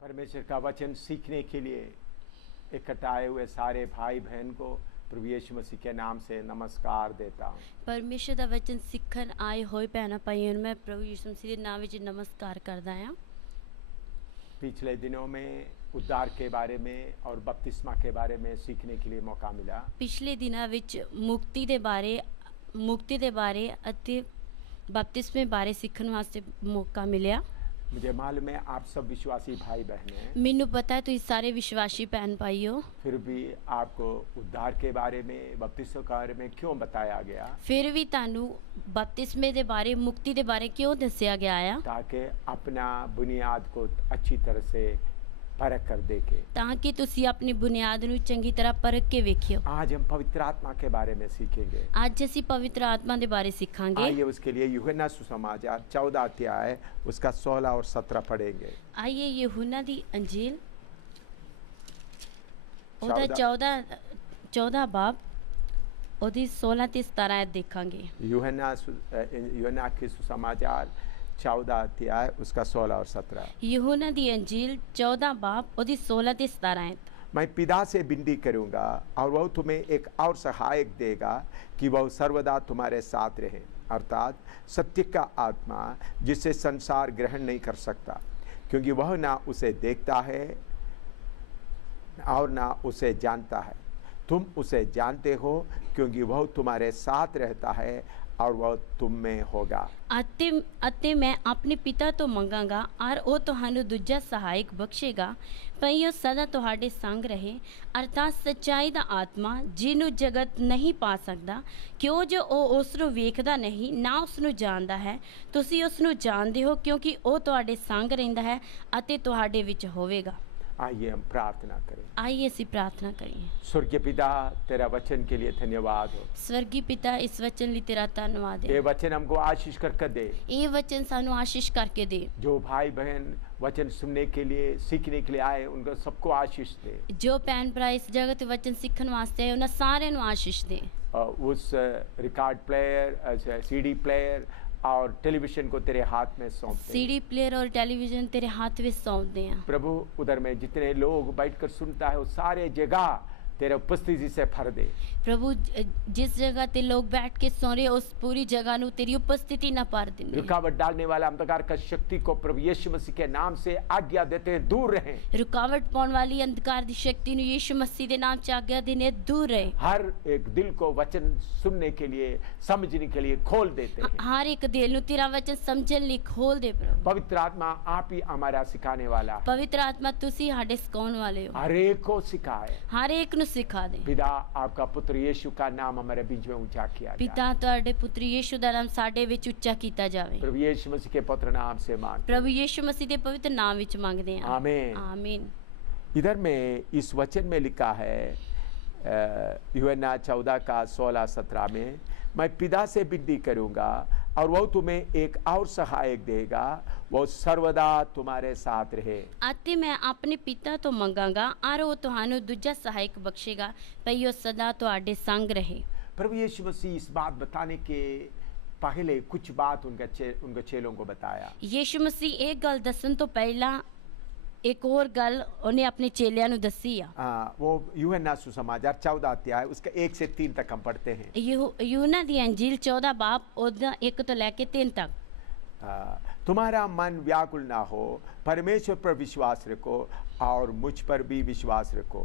परमेश्वर का वचन सीखने के लिए इकट्ठा आए हुए सारे भाई बहन को प्रभु यीशु मसीह के नाम से नमस्कार देता हूँ। परमेश्वर ਦਾ वचन ਸਿੱਖਣ ਆਏ ਹੋਏ ਭੈਣਾਂ ਭਾਈਆਂ ਨੂੰ ਮੈਂ ਪ੍ਰਭੂ ਯਿਸੂ ਮਸੀਹ ਦੇ ਨਾਮ ਵਿੱਚ ਨਮਸਕਾਰ ਕਰਦਾ ਹਾਂ। पिछले दिनों में उद्धार के बारे में और बपतिस्मा के बारे में सीखने के लिए मौका मिला। ਪਿਛਲੇ ਦਿਨਾਂ ਵਿੱਚ ਮੁਕਤੀ ਦੇ ਬਾਰੇ ਅਤੇ ਬਪਤਿਸਮੇ ਬਾਰੇ ਸਿੱਖਣ ਵਾਸਤੇ ਮੌਕਾ ਮਿਲਿਆ। मुझे मालूम है आप सब विश्वासी भाई बहन हैं, ਮੈਨੂੰ ਪਤਾ ਹੈ ਤੁਸੀਂ ਸਾਰੇ ਵਿਸ਼ਵਾਸੀ ਭੈਣ ਭਾਈ ਹੋ, फिर भी आपको उद्धार के बारे में बपतिस्मा के बारे में क्यों बताया गया? ਫਿਰ ਵੀ ਤੁਹਾਨੂੰ ਬਪਤਿਸਮੇ ਦੇ ਬਾਰੇ ਮੁਕਤੀ ਦੇ ਬਾਰੇ ਕਿਉਂ ਦੱਸਿਆ ਗਿਆ ਆ? ताकि अपना बुनियाद को अच्छी तरह से परख कर देखे। ਤਾਂ ਕਿ ਤੁਸੀਂ ਆਪਣੀ ਬੁਨਿਆਦ ਨੂੰ ਚੰਗੀ ਤਰ੍ਹਾਂ ਪਰਖ ਕੇ ਵੇਖਿਓ। आज हम पवित्र आत्मा के बारे में सीखेंगे। ਅੱਜ ਅਸੀਂ ਪਵਿੱਤਰ ਆਤਮਾ ਦੇ ਬਾਰੇ ਸਿੱਖਾਂਗੇ। आइए उसके लिए यूहन्ना सुसमाचार 14 अध्याय उसका 16 और 17 पढ़ेंगे। आइए यूहन्ना दी अंजील ਉਹਦਾ 14 ਬਾਬ ਉਹਦੀ 16 ਤੇ 17 ਆਇਤ ਦੇਖਾਂਗੇ। यूहन्ना के सुसमाचार 14 अध्याय उसका 16 और 17। यूहन्ना दी अंजील 14 बाब ਉਹਦੀ 16 ਤੇ 17 आयत। मैं पिता से विनती करूंगा और वह तुम्हें एक और सहायक देगा कि वह सर्वदा तुम्हारे साथ रहे, अर्थात सत्य का आत्मा जिसे संसार ग्रहण नहीं कर सकता, क्योंकि वह ना उसे देखता है और ना उसे जानता है। तुम उसे जानते हो क्योंकि वह तुम्हारे साथ रहता है और वह तुम में होगा। ਅਤੇ ਮੈਂ ਆਪਣੇ ਪਿਤਾ ਤੋਂ ਮੰਗਾਂਗਾ ਔਰ ਉਹ ਤੁਹਾਨੂੰ ਦੂਜਾ ਸਹਾਇਕ ਬਖਸ਼ੇਗਾ, ਭਈ ਉਹ ਸਦਾ ਤੁਹਾਡੇ ਸੰਗ ਰਹੇ, ਅਰਥਾਤ ਸੱਚਾਈ ਦਾ ਆਤਮਾ ਜਿਹਨੂੰ ਜਗਤ ਨਹੀਂ ਪਾ ਸਕਦਾ, ਕਿਉਂ ਜੋ ਉਹ ਉਸ ਨੂੰ ਵੇਖਦਾ ਨਹੀਂ ਨਾ ਉਸ ਨੂੰ ਜਾਣਦਾ ਹੈ। ਤੁਸੀਂ ਉਸ ਨੂੰ ਜਾਣਦੇ ਹੋ ਕਿਉਂਕਿ ਉਹ ਤੁਹਾਡੇ ਸੰਗ ਰਹਿੰਦਾ ਹੈ ਅਤੇ ਤੁਹਾਡੇ ਵਿੱਚ ਹੋਵੇਗਾ। आइए हम प्रार्थना करें। आइए ਅਸੀਂ प्रार्थना करिए। स्वर्गीय पिता, तेरा वचन के लिए धन्यवाद हो। स्वर्गीय पिता, इस वचन ਲਈ ਤੇਰਾ ਧੰਨਵਾਦ ये ਹੈ। वचन हमको आशीष कर दे। ਇਹ वचन ਸਾਨੂੰ आशीष करके दे। जो भाई बहन वचन सुनने के लिए सीखने के लिए आए उनको सबको आशीष दे। ਜੋ ਭੈਣ ਭਰਾ ਇਸ ਜਗਤ ਤੇ वचन ਸਿੱਖਣ ਵਾਸਤੇ ਆਏ ਉਹਨਾਂ ਸਾਰਿਆਂ ਨੂੰ ਆशीष ਦੇ। उस रिकॉर्ड प्लेयर, सीडी प्लेयर और टेलीविजन को तेरे हाथ में सौंपते हैं। सीडी प्लेयर और टेलीविजन तेरे हाथ में सौंपते हैं। प्रभु उधर में जितने लोग बैठकर सुनता है वो सारे जगह तेरे उपस्थिति से भर दे। प्रभु जिस जगह ते लोग बैठ के सो रहे उस पूरी जगह नु तेरी उपस्थिति न पार दे। रुकावट डालने वाला अंधकार का शक्ति को प्रभु यीशु मसीह के नाम से आज्ञा देते हैं दूर रहें। रुकावट पाने वाली अंधकार दी शक्ति नु यीशु मसीह दे नाम से आज्ञा देने दूर रहे। हर एक दिल को वचन सुनने के लिए समझने के लिए खोल देते हैं। हर एक दिल नु तेरा वचन समझने लिए खोल दे प्रभु। पवित्र आत्मा आप ही हमारा सिखाने वाला है। पवित्र आत्मा तुसी हाडे सिखाने वाले हो। हर एक को सिखाए, हर एक नु सिखा दे। पिता आपका पुत्र यीशु का नाम हमारे बीच में ऊंचा किया पिता ਤੁਹਾਡੇ ਪੁੱਤਰ ਯੀਸ਼ੂ ਦਾ ਨਾਮ ਸਾਡੇ ਵਿੱਚ ਉੱਚਾ ਕੀਤਾ ਜਾਵੇ। प्रभु यीशु मसीह के पवित्र नाम से मांगते प्रभु यीशु मसीह के पवित्र नाम ਵਿੱਚ ਮੰਗਦੇ ਹਾਂ। आमीन। आमीन। इधर में इस वचन में लिखा है यूहन्ना 14 का 16-17 में, मैं पिता से विनती करूंगा और वह तुम्हें एक और सहायक देगा, वह सर्वदा तुम्हारे साथ रहे। ਅਤੇ ਮੈਂ ਆਪਣੇ ਪਿਤਾ ਤੋਂ ਮੰਗਾਂਗਾ ਔਰ ਉਹ ਤੁਹਾਨੂੰ ਦੂਜਾ ਸਹਾਇਕ ਬਖਸ਼ੇਗਾ, ਭਈ ਉਹ ਸਦਾ ਤੁਹਾਡੇ ਸੰਗ ਰਹੇ। प्रभु यीशु मसीह इस बात बताने के पहले कुछ बात उनके चेलों को बताया। ਯੀਸ਼ੂ ਮਸੀਹ ਇਹ ਗੱਲ ਦੱਸਣ ਤੋਂ ਪਹਿਲਾਂ एक और गल उन्हें अपने चेलियां नु दसी आ। वो यूहन्ना सुसमाचार 14 अध्याय उसका 1 से 3 तक हम पढ़ते हैं। यूहन्ना दी अंजील 14 बाब ओदा 1 तो लेके 3 तक। तुम्हारा मन व्याकुल ना हो, परमेश्वर पर विश्वास रखो और मुझ पर भी विश्वास रखो।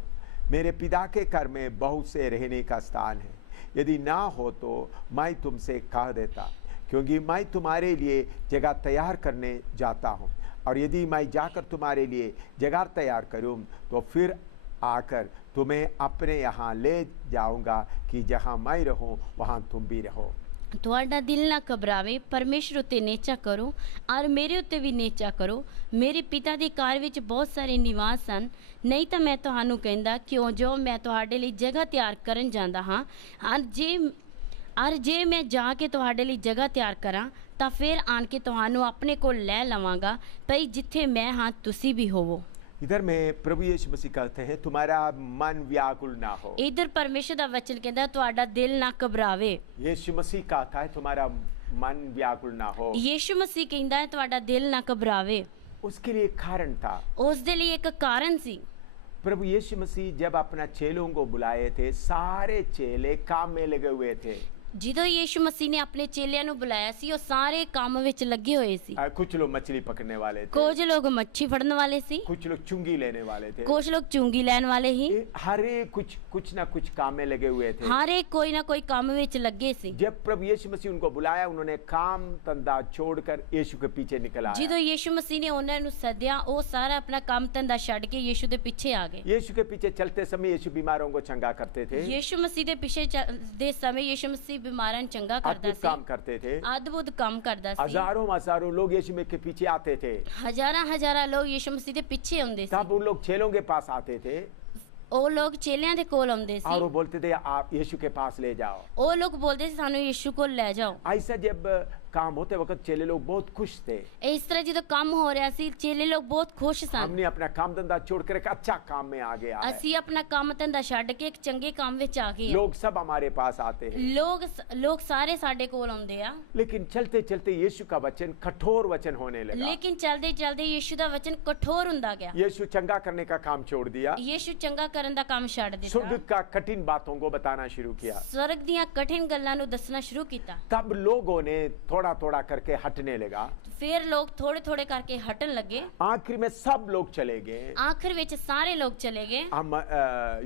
मेरे पिता के घर में बहुत से रहने का स्थान है, यदि ना हो तो मैं तुमसे कह देता, क्योंकि मैं तुम्हारे लिए जगह तैयार करने जाता हूँ। और यदि मैं जाकर तुम्हारे लिए जगह तैयार करूँ तो फिर आकर तुम्हें अपने यहाँ ले जाऊँगा कि जहाँ मैं रहूँ वहाँ तुम भी रहो। ਤੁਹਾਡਾ ਦਿਲ ਨਾ ਘਬਰਾਵੇ, ਪਰਮੇਸ਼ਰ ਉਤੇ ਨੇਚਾ ਕਰੋ ਔਰ ਮੇਰੇ ਉਤੇ ਵੀ ਨੇਚਾ ਕਰੋ। ਮੇਰੇ ਪਿਤਾ ਦੇ ਘਰ ਵਿੱਚ ਬਹੁਤ ਸਾਰੇ ਨਿਵਾਸ ਹਨ, ਨਹੀਂ ਤਾਂ ਮੈਂ ਤੁਹਾਨੂੰ ਕਹਿੰਦਾ ਕਿਉਂ ਜੋ ਮੈਂ ਤੁਹਾਡੇ ਲਈ ਜਗ੍ਹਾ ਤਿਆਰ ਕਰਨ ਜਾਂਦਾ ਹਾਂ। ਔਰ ਜੇ ਮੈਂ ਜਾ ਕੇ ਤੁਹਾਡੇ ਲਈ ਜਗ੍ਹਾ ਤਿਆਰ ਕਰਾਂ ਤਾਂ ਫਿਰ ਆਣ ਕੇ ਤੁਹਾਨੂੰ ਆਪਣੇ ਕੋਲ ਲੈ ਲਵਾਂਗਾ, ਭਈ ਜਿੱਥੇ ਮੈਂ ਹਾਂ ਤੁਸੀਂ ਵੀ ਹੋਵੋ। इधर में प्रभु यीशु मसीह कहते हैं तुम्हारा मन व्याकुल ना हो। इधर परमेश्वर ਦਾ ਵਚਨ ਕਹਿੰਦਾ ਤੁਹਾਡਾ ਦਿਲ ਨਾ ਘਬਰਾਵੇ। यीशु मसीह कहता है तुम्हारा मन व्याकुल ना हो। यीशु मसीह ਕਹਿੰਦਾ ਹੈ ਤੁਹਾਡਾ ਦਿਲ ਨਾ ਘਬਰਾਵੇ। उसके लिए एक कारण था। ਉਸ ਦੇ ਲਈ ਇੱਕ ਕਾਰਨ ਸੀ। प्रभु यीशु मसीह जब अपना चेलों को बुलाए थे, सारे चेले काम में लगे हुए थे। ਜਦੋਂ ਯੀਸ਼ੂ ਮਸੀਹ ਨੇ ਆਪਣੇ ਚੇਲਿਆਂ ਨੂੰ ਬੁਲਾਇਆ ਸੀ, ਉਹ ਸਾਰੇ ਕੰਮ ਵਿੱਚ ਲੱਗੇ ਹੋਏ ਸੀ। कुछ लोग मछली पकड़ने वाले थे, ਕੁਝ ਲੋਕ ਮੱਛੀ ਫੜਨ ਵਾਲੇ ਸੀ, कुछ लोग चुंगी लेने वाले थे, ਕੁਝ ਲੋਕ ਚੁੰਗੀ ਲੈਣ ਵਾਲੇ ਹੀ। हर एक कुछ ना कुछ काम में लगे हुए थे। ਹਰ ਇੱਕ ਕੋਈ ਨਾ ਕੋਈ ਕੰਮ ਵਿੱਚ ਲੱਗੇ ਸੀ। जब प्रभु यीशु मसीह उनको बुलाया, उन्होंने काम धंधा छोड़कर यीशु के पीछे निकल आए। ਜਦੋਂ ਯੀਸ਼ੂ ਮਸੀਹ ਨੇ ਉਹਨਾਂ ਨੂੰ ਸੱਦਿਆ, ਉਹ ਸਾਰਾ ਆਪਣਾ ਕੰਮ ਧੰਦਾ ਛੱਡ ਕੇ ਯੀਸ਼ੂ ਦੇ ਪਿੱਛੇ ਆ ਗਏ। यीशु के पीछे चलते समय यीशु बीमारों को चंगा करते थे, ਯੀਸ਼ੂ ਮਸੀਹ ਦੇ ਪਿੱਛੇ ਚੱਲਦੇ ਸਮੇਂ ਯੀਸ਼ੂ ਮਸੀਹ ਬਿਮਾਰਾਂ ਨੂੰ ਚੰਗਾ ਕਰਦਾ अद्भुत ਸੀ, काम करते थे। ਅਦਭੁਤ ਕੰਮ ਕਰਦਾ ਸੀ। हजारों लोग यीशु के पीछे आते थे। ਹਜ਼ਾਰਾਂ ਲੋਕ ਯੀਸ਼ੂ ਮਸੀਹ ਦੇ ਪਿੱਛੇ ਆਉਂਦੇ ਸੀ। तब उन लोग चेलों के पास आते थे ਉਹ ਲੋਕ ਚੇਲਿਆਂ ਦੇ ਕੋਲ ਆਉਂਦੇ और वो ਸੀ। बोलते थे आप यीशु के पास ले जाओ। ਉਹ ਲੋਕ ਬੋਲਦੇ ਸੀ ਸਾਨੂੰ ਯੀਸ਼ੂ ਕੋਲ ਲੈ ਜਾਓ। ऐसा जब काम होते वक्त चेले लोग बहुत खुश थे। ਇਸ ਤਰ੍ਹਾਂ ਜਦੋਂ ਕੰਮ ਹੋ ਰਿਹਾ ਸੀ, ਚੇਲੇ ਲੋਕ ਬਹੁਤ ਖੁਸ਼ ਸਨ। हमने अपना काम धंधा छोड़कर एक अच्छा काम में आ गया है। ਅਸੀਂ ਆਪਣਾ ਕੰਮ ਧੰਦਾ ਛੱਡ ਕੇ ਇੱਕ ਚੰਗੇ ਕੰਮ ਵਿੱਚ ਆ ਗਏ ਹਾਂ। लोग सब हमारे पास आते हैं, ਲੋਕ ਸਾਰੇ ਸਾਡੇ ਕੋਲ ਆਉਂਦੇ ਆ। लेकिन चलते चलते यीशु का वचन कठोर वचन होने लगा। ਲੇਕਿन ਚਲਦੇ ਚਲਦੇ ਯੀਸ਼ੂ ਦਾ ਵਚਨ ਕਠੋਰ ਹੁੰਦਾ ਗਿਆ। यीशु चंगा करने का काम छोड़ दिया, ਯੀਸ਼ੂ ਚੰਗਾ ਕਰਨ ਦਾ ਕੰਮ ਛੱਡ स्वर्ग ਦਿੱਤਾ। का कठिन बातों को बताना शुरू किया। ਸਵਰਗ ਦੀਆਂ ਕਠਿਨ ਗੱਲਾਂ ਨੂੰ ਦੱਸਣਾ ਸ਼ੁਰੂ ਕੀਤਾ। तब लोगों ने थोड़ा थोड़ा करके हटने लगा। ਫਿਰ ਲੋਕ ਥੋੜੇ ਥੋੜੇ ਕਰਕੇ ਹਟਣ ਲੱਗੇ। आखिर में सब लोग चले गए। ਆਖਰ ਵਿੱਚ ਸਾਰੇ ਲੋਕ ਚਲੇ ਗਏ। हम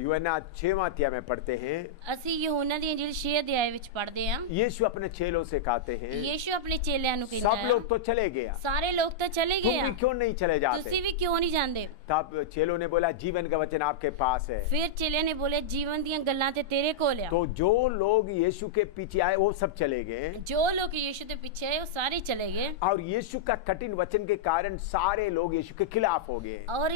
यूहन्ना 6वां अध्याय में पढ़ते हैं, ਅਸੀਂ ਯਹੋਨਾ ਦੀ ਇੰਜੀਲ 6 ਅਧਿਆਇ ਵਿੱਚ ਪੜ੍ਹਦੇ ਹਾਂ। यीशु अपने चेलों से कहते हैं, ਯੀਸ਼ੂ ਆਪਣੇ ਚੇਲਿਆਂ ਨੂੰ ਕਹਿੰਦਾ सब ਹੈ, लोग तो चले गए, ਸਾਰੇ ਲੋਕ ਤਾਂ ਚਲੇ तुम ਗਏ ਆ, भी क्यों नहीं चले ਤੁਸੀਂ जाते? ਵੀ ਕਿਉਂ ਨਹੀਂ ਜਾਂਦੇ? तब चेलों ने बोला जीवन का वचन आपके पास है। ਫਿਰ ਚੇਲਿਆਂ ਨੇ ਬੋਲੇ ਜੀਵਨ ਦੀਆਂ ਗੱਲਾਂ ਤੇ ਤੇਰੇ ਕੋਲ ਆ। तो जो लोग यीशु के पीछे आए वो सब चले गए, ਜੋ ਲੋਕ ਯੀਸ਼ੂ ਦੇ ਪਿੱਛੇ ਆਏ ਉਹ ਸਾਰੇ ਚਲੇ ਗਏ। और यीशु का कठिन वचन के कारण सारे लोग यीशु के खिलाफ हो गए। ਔਰ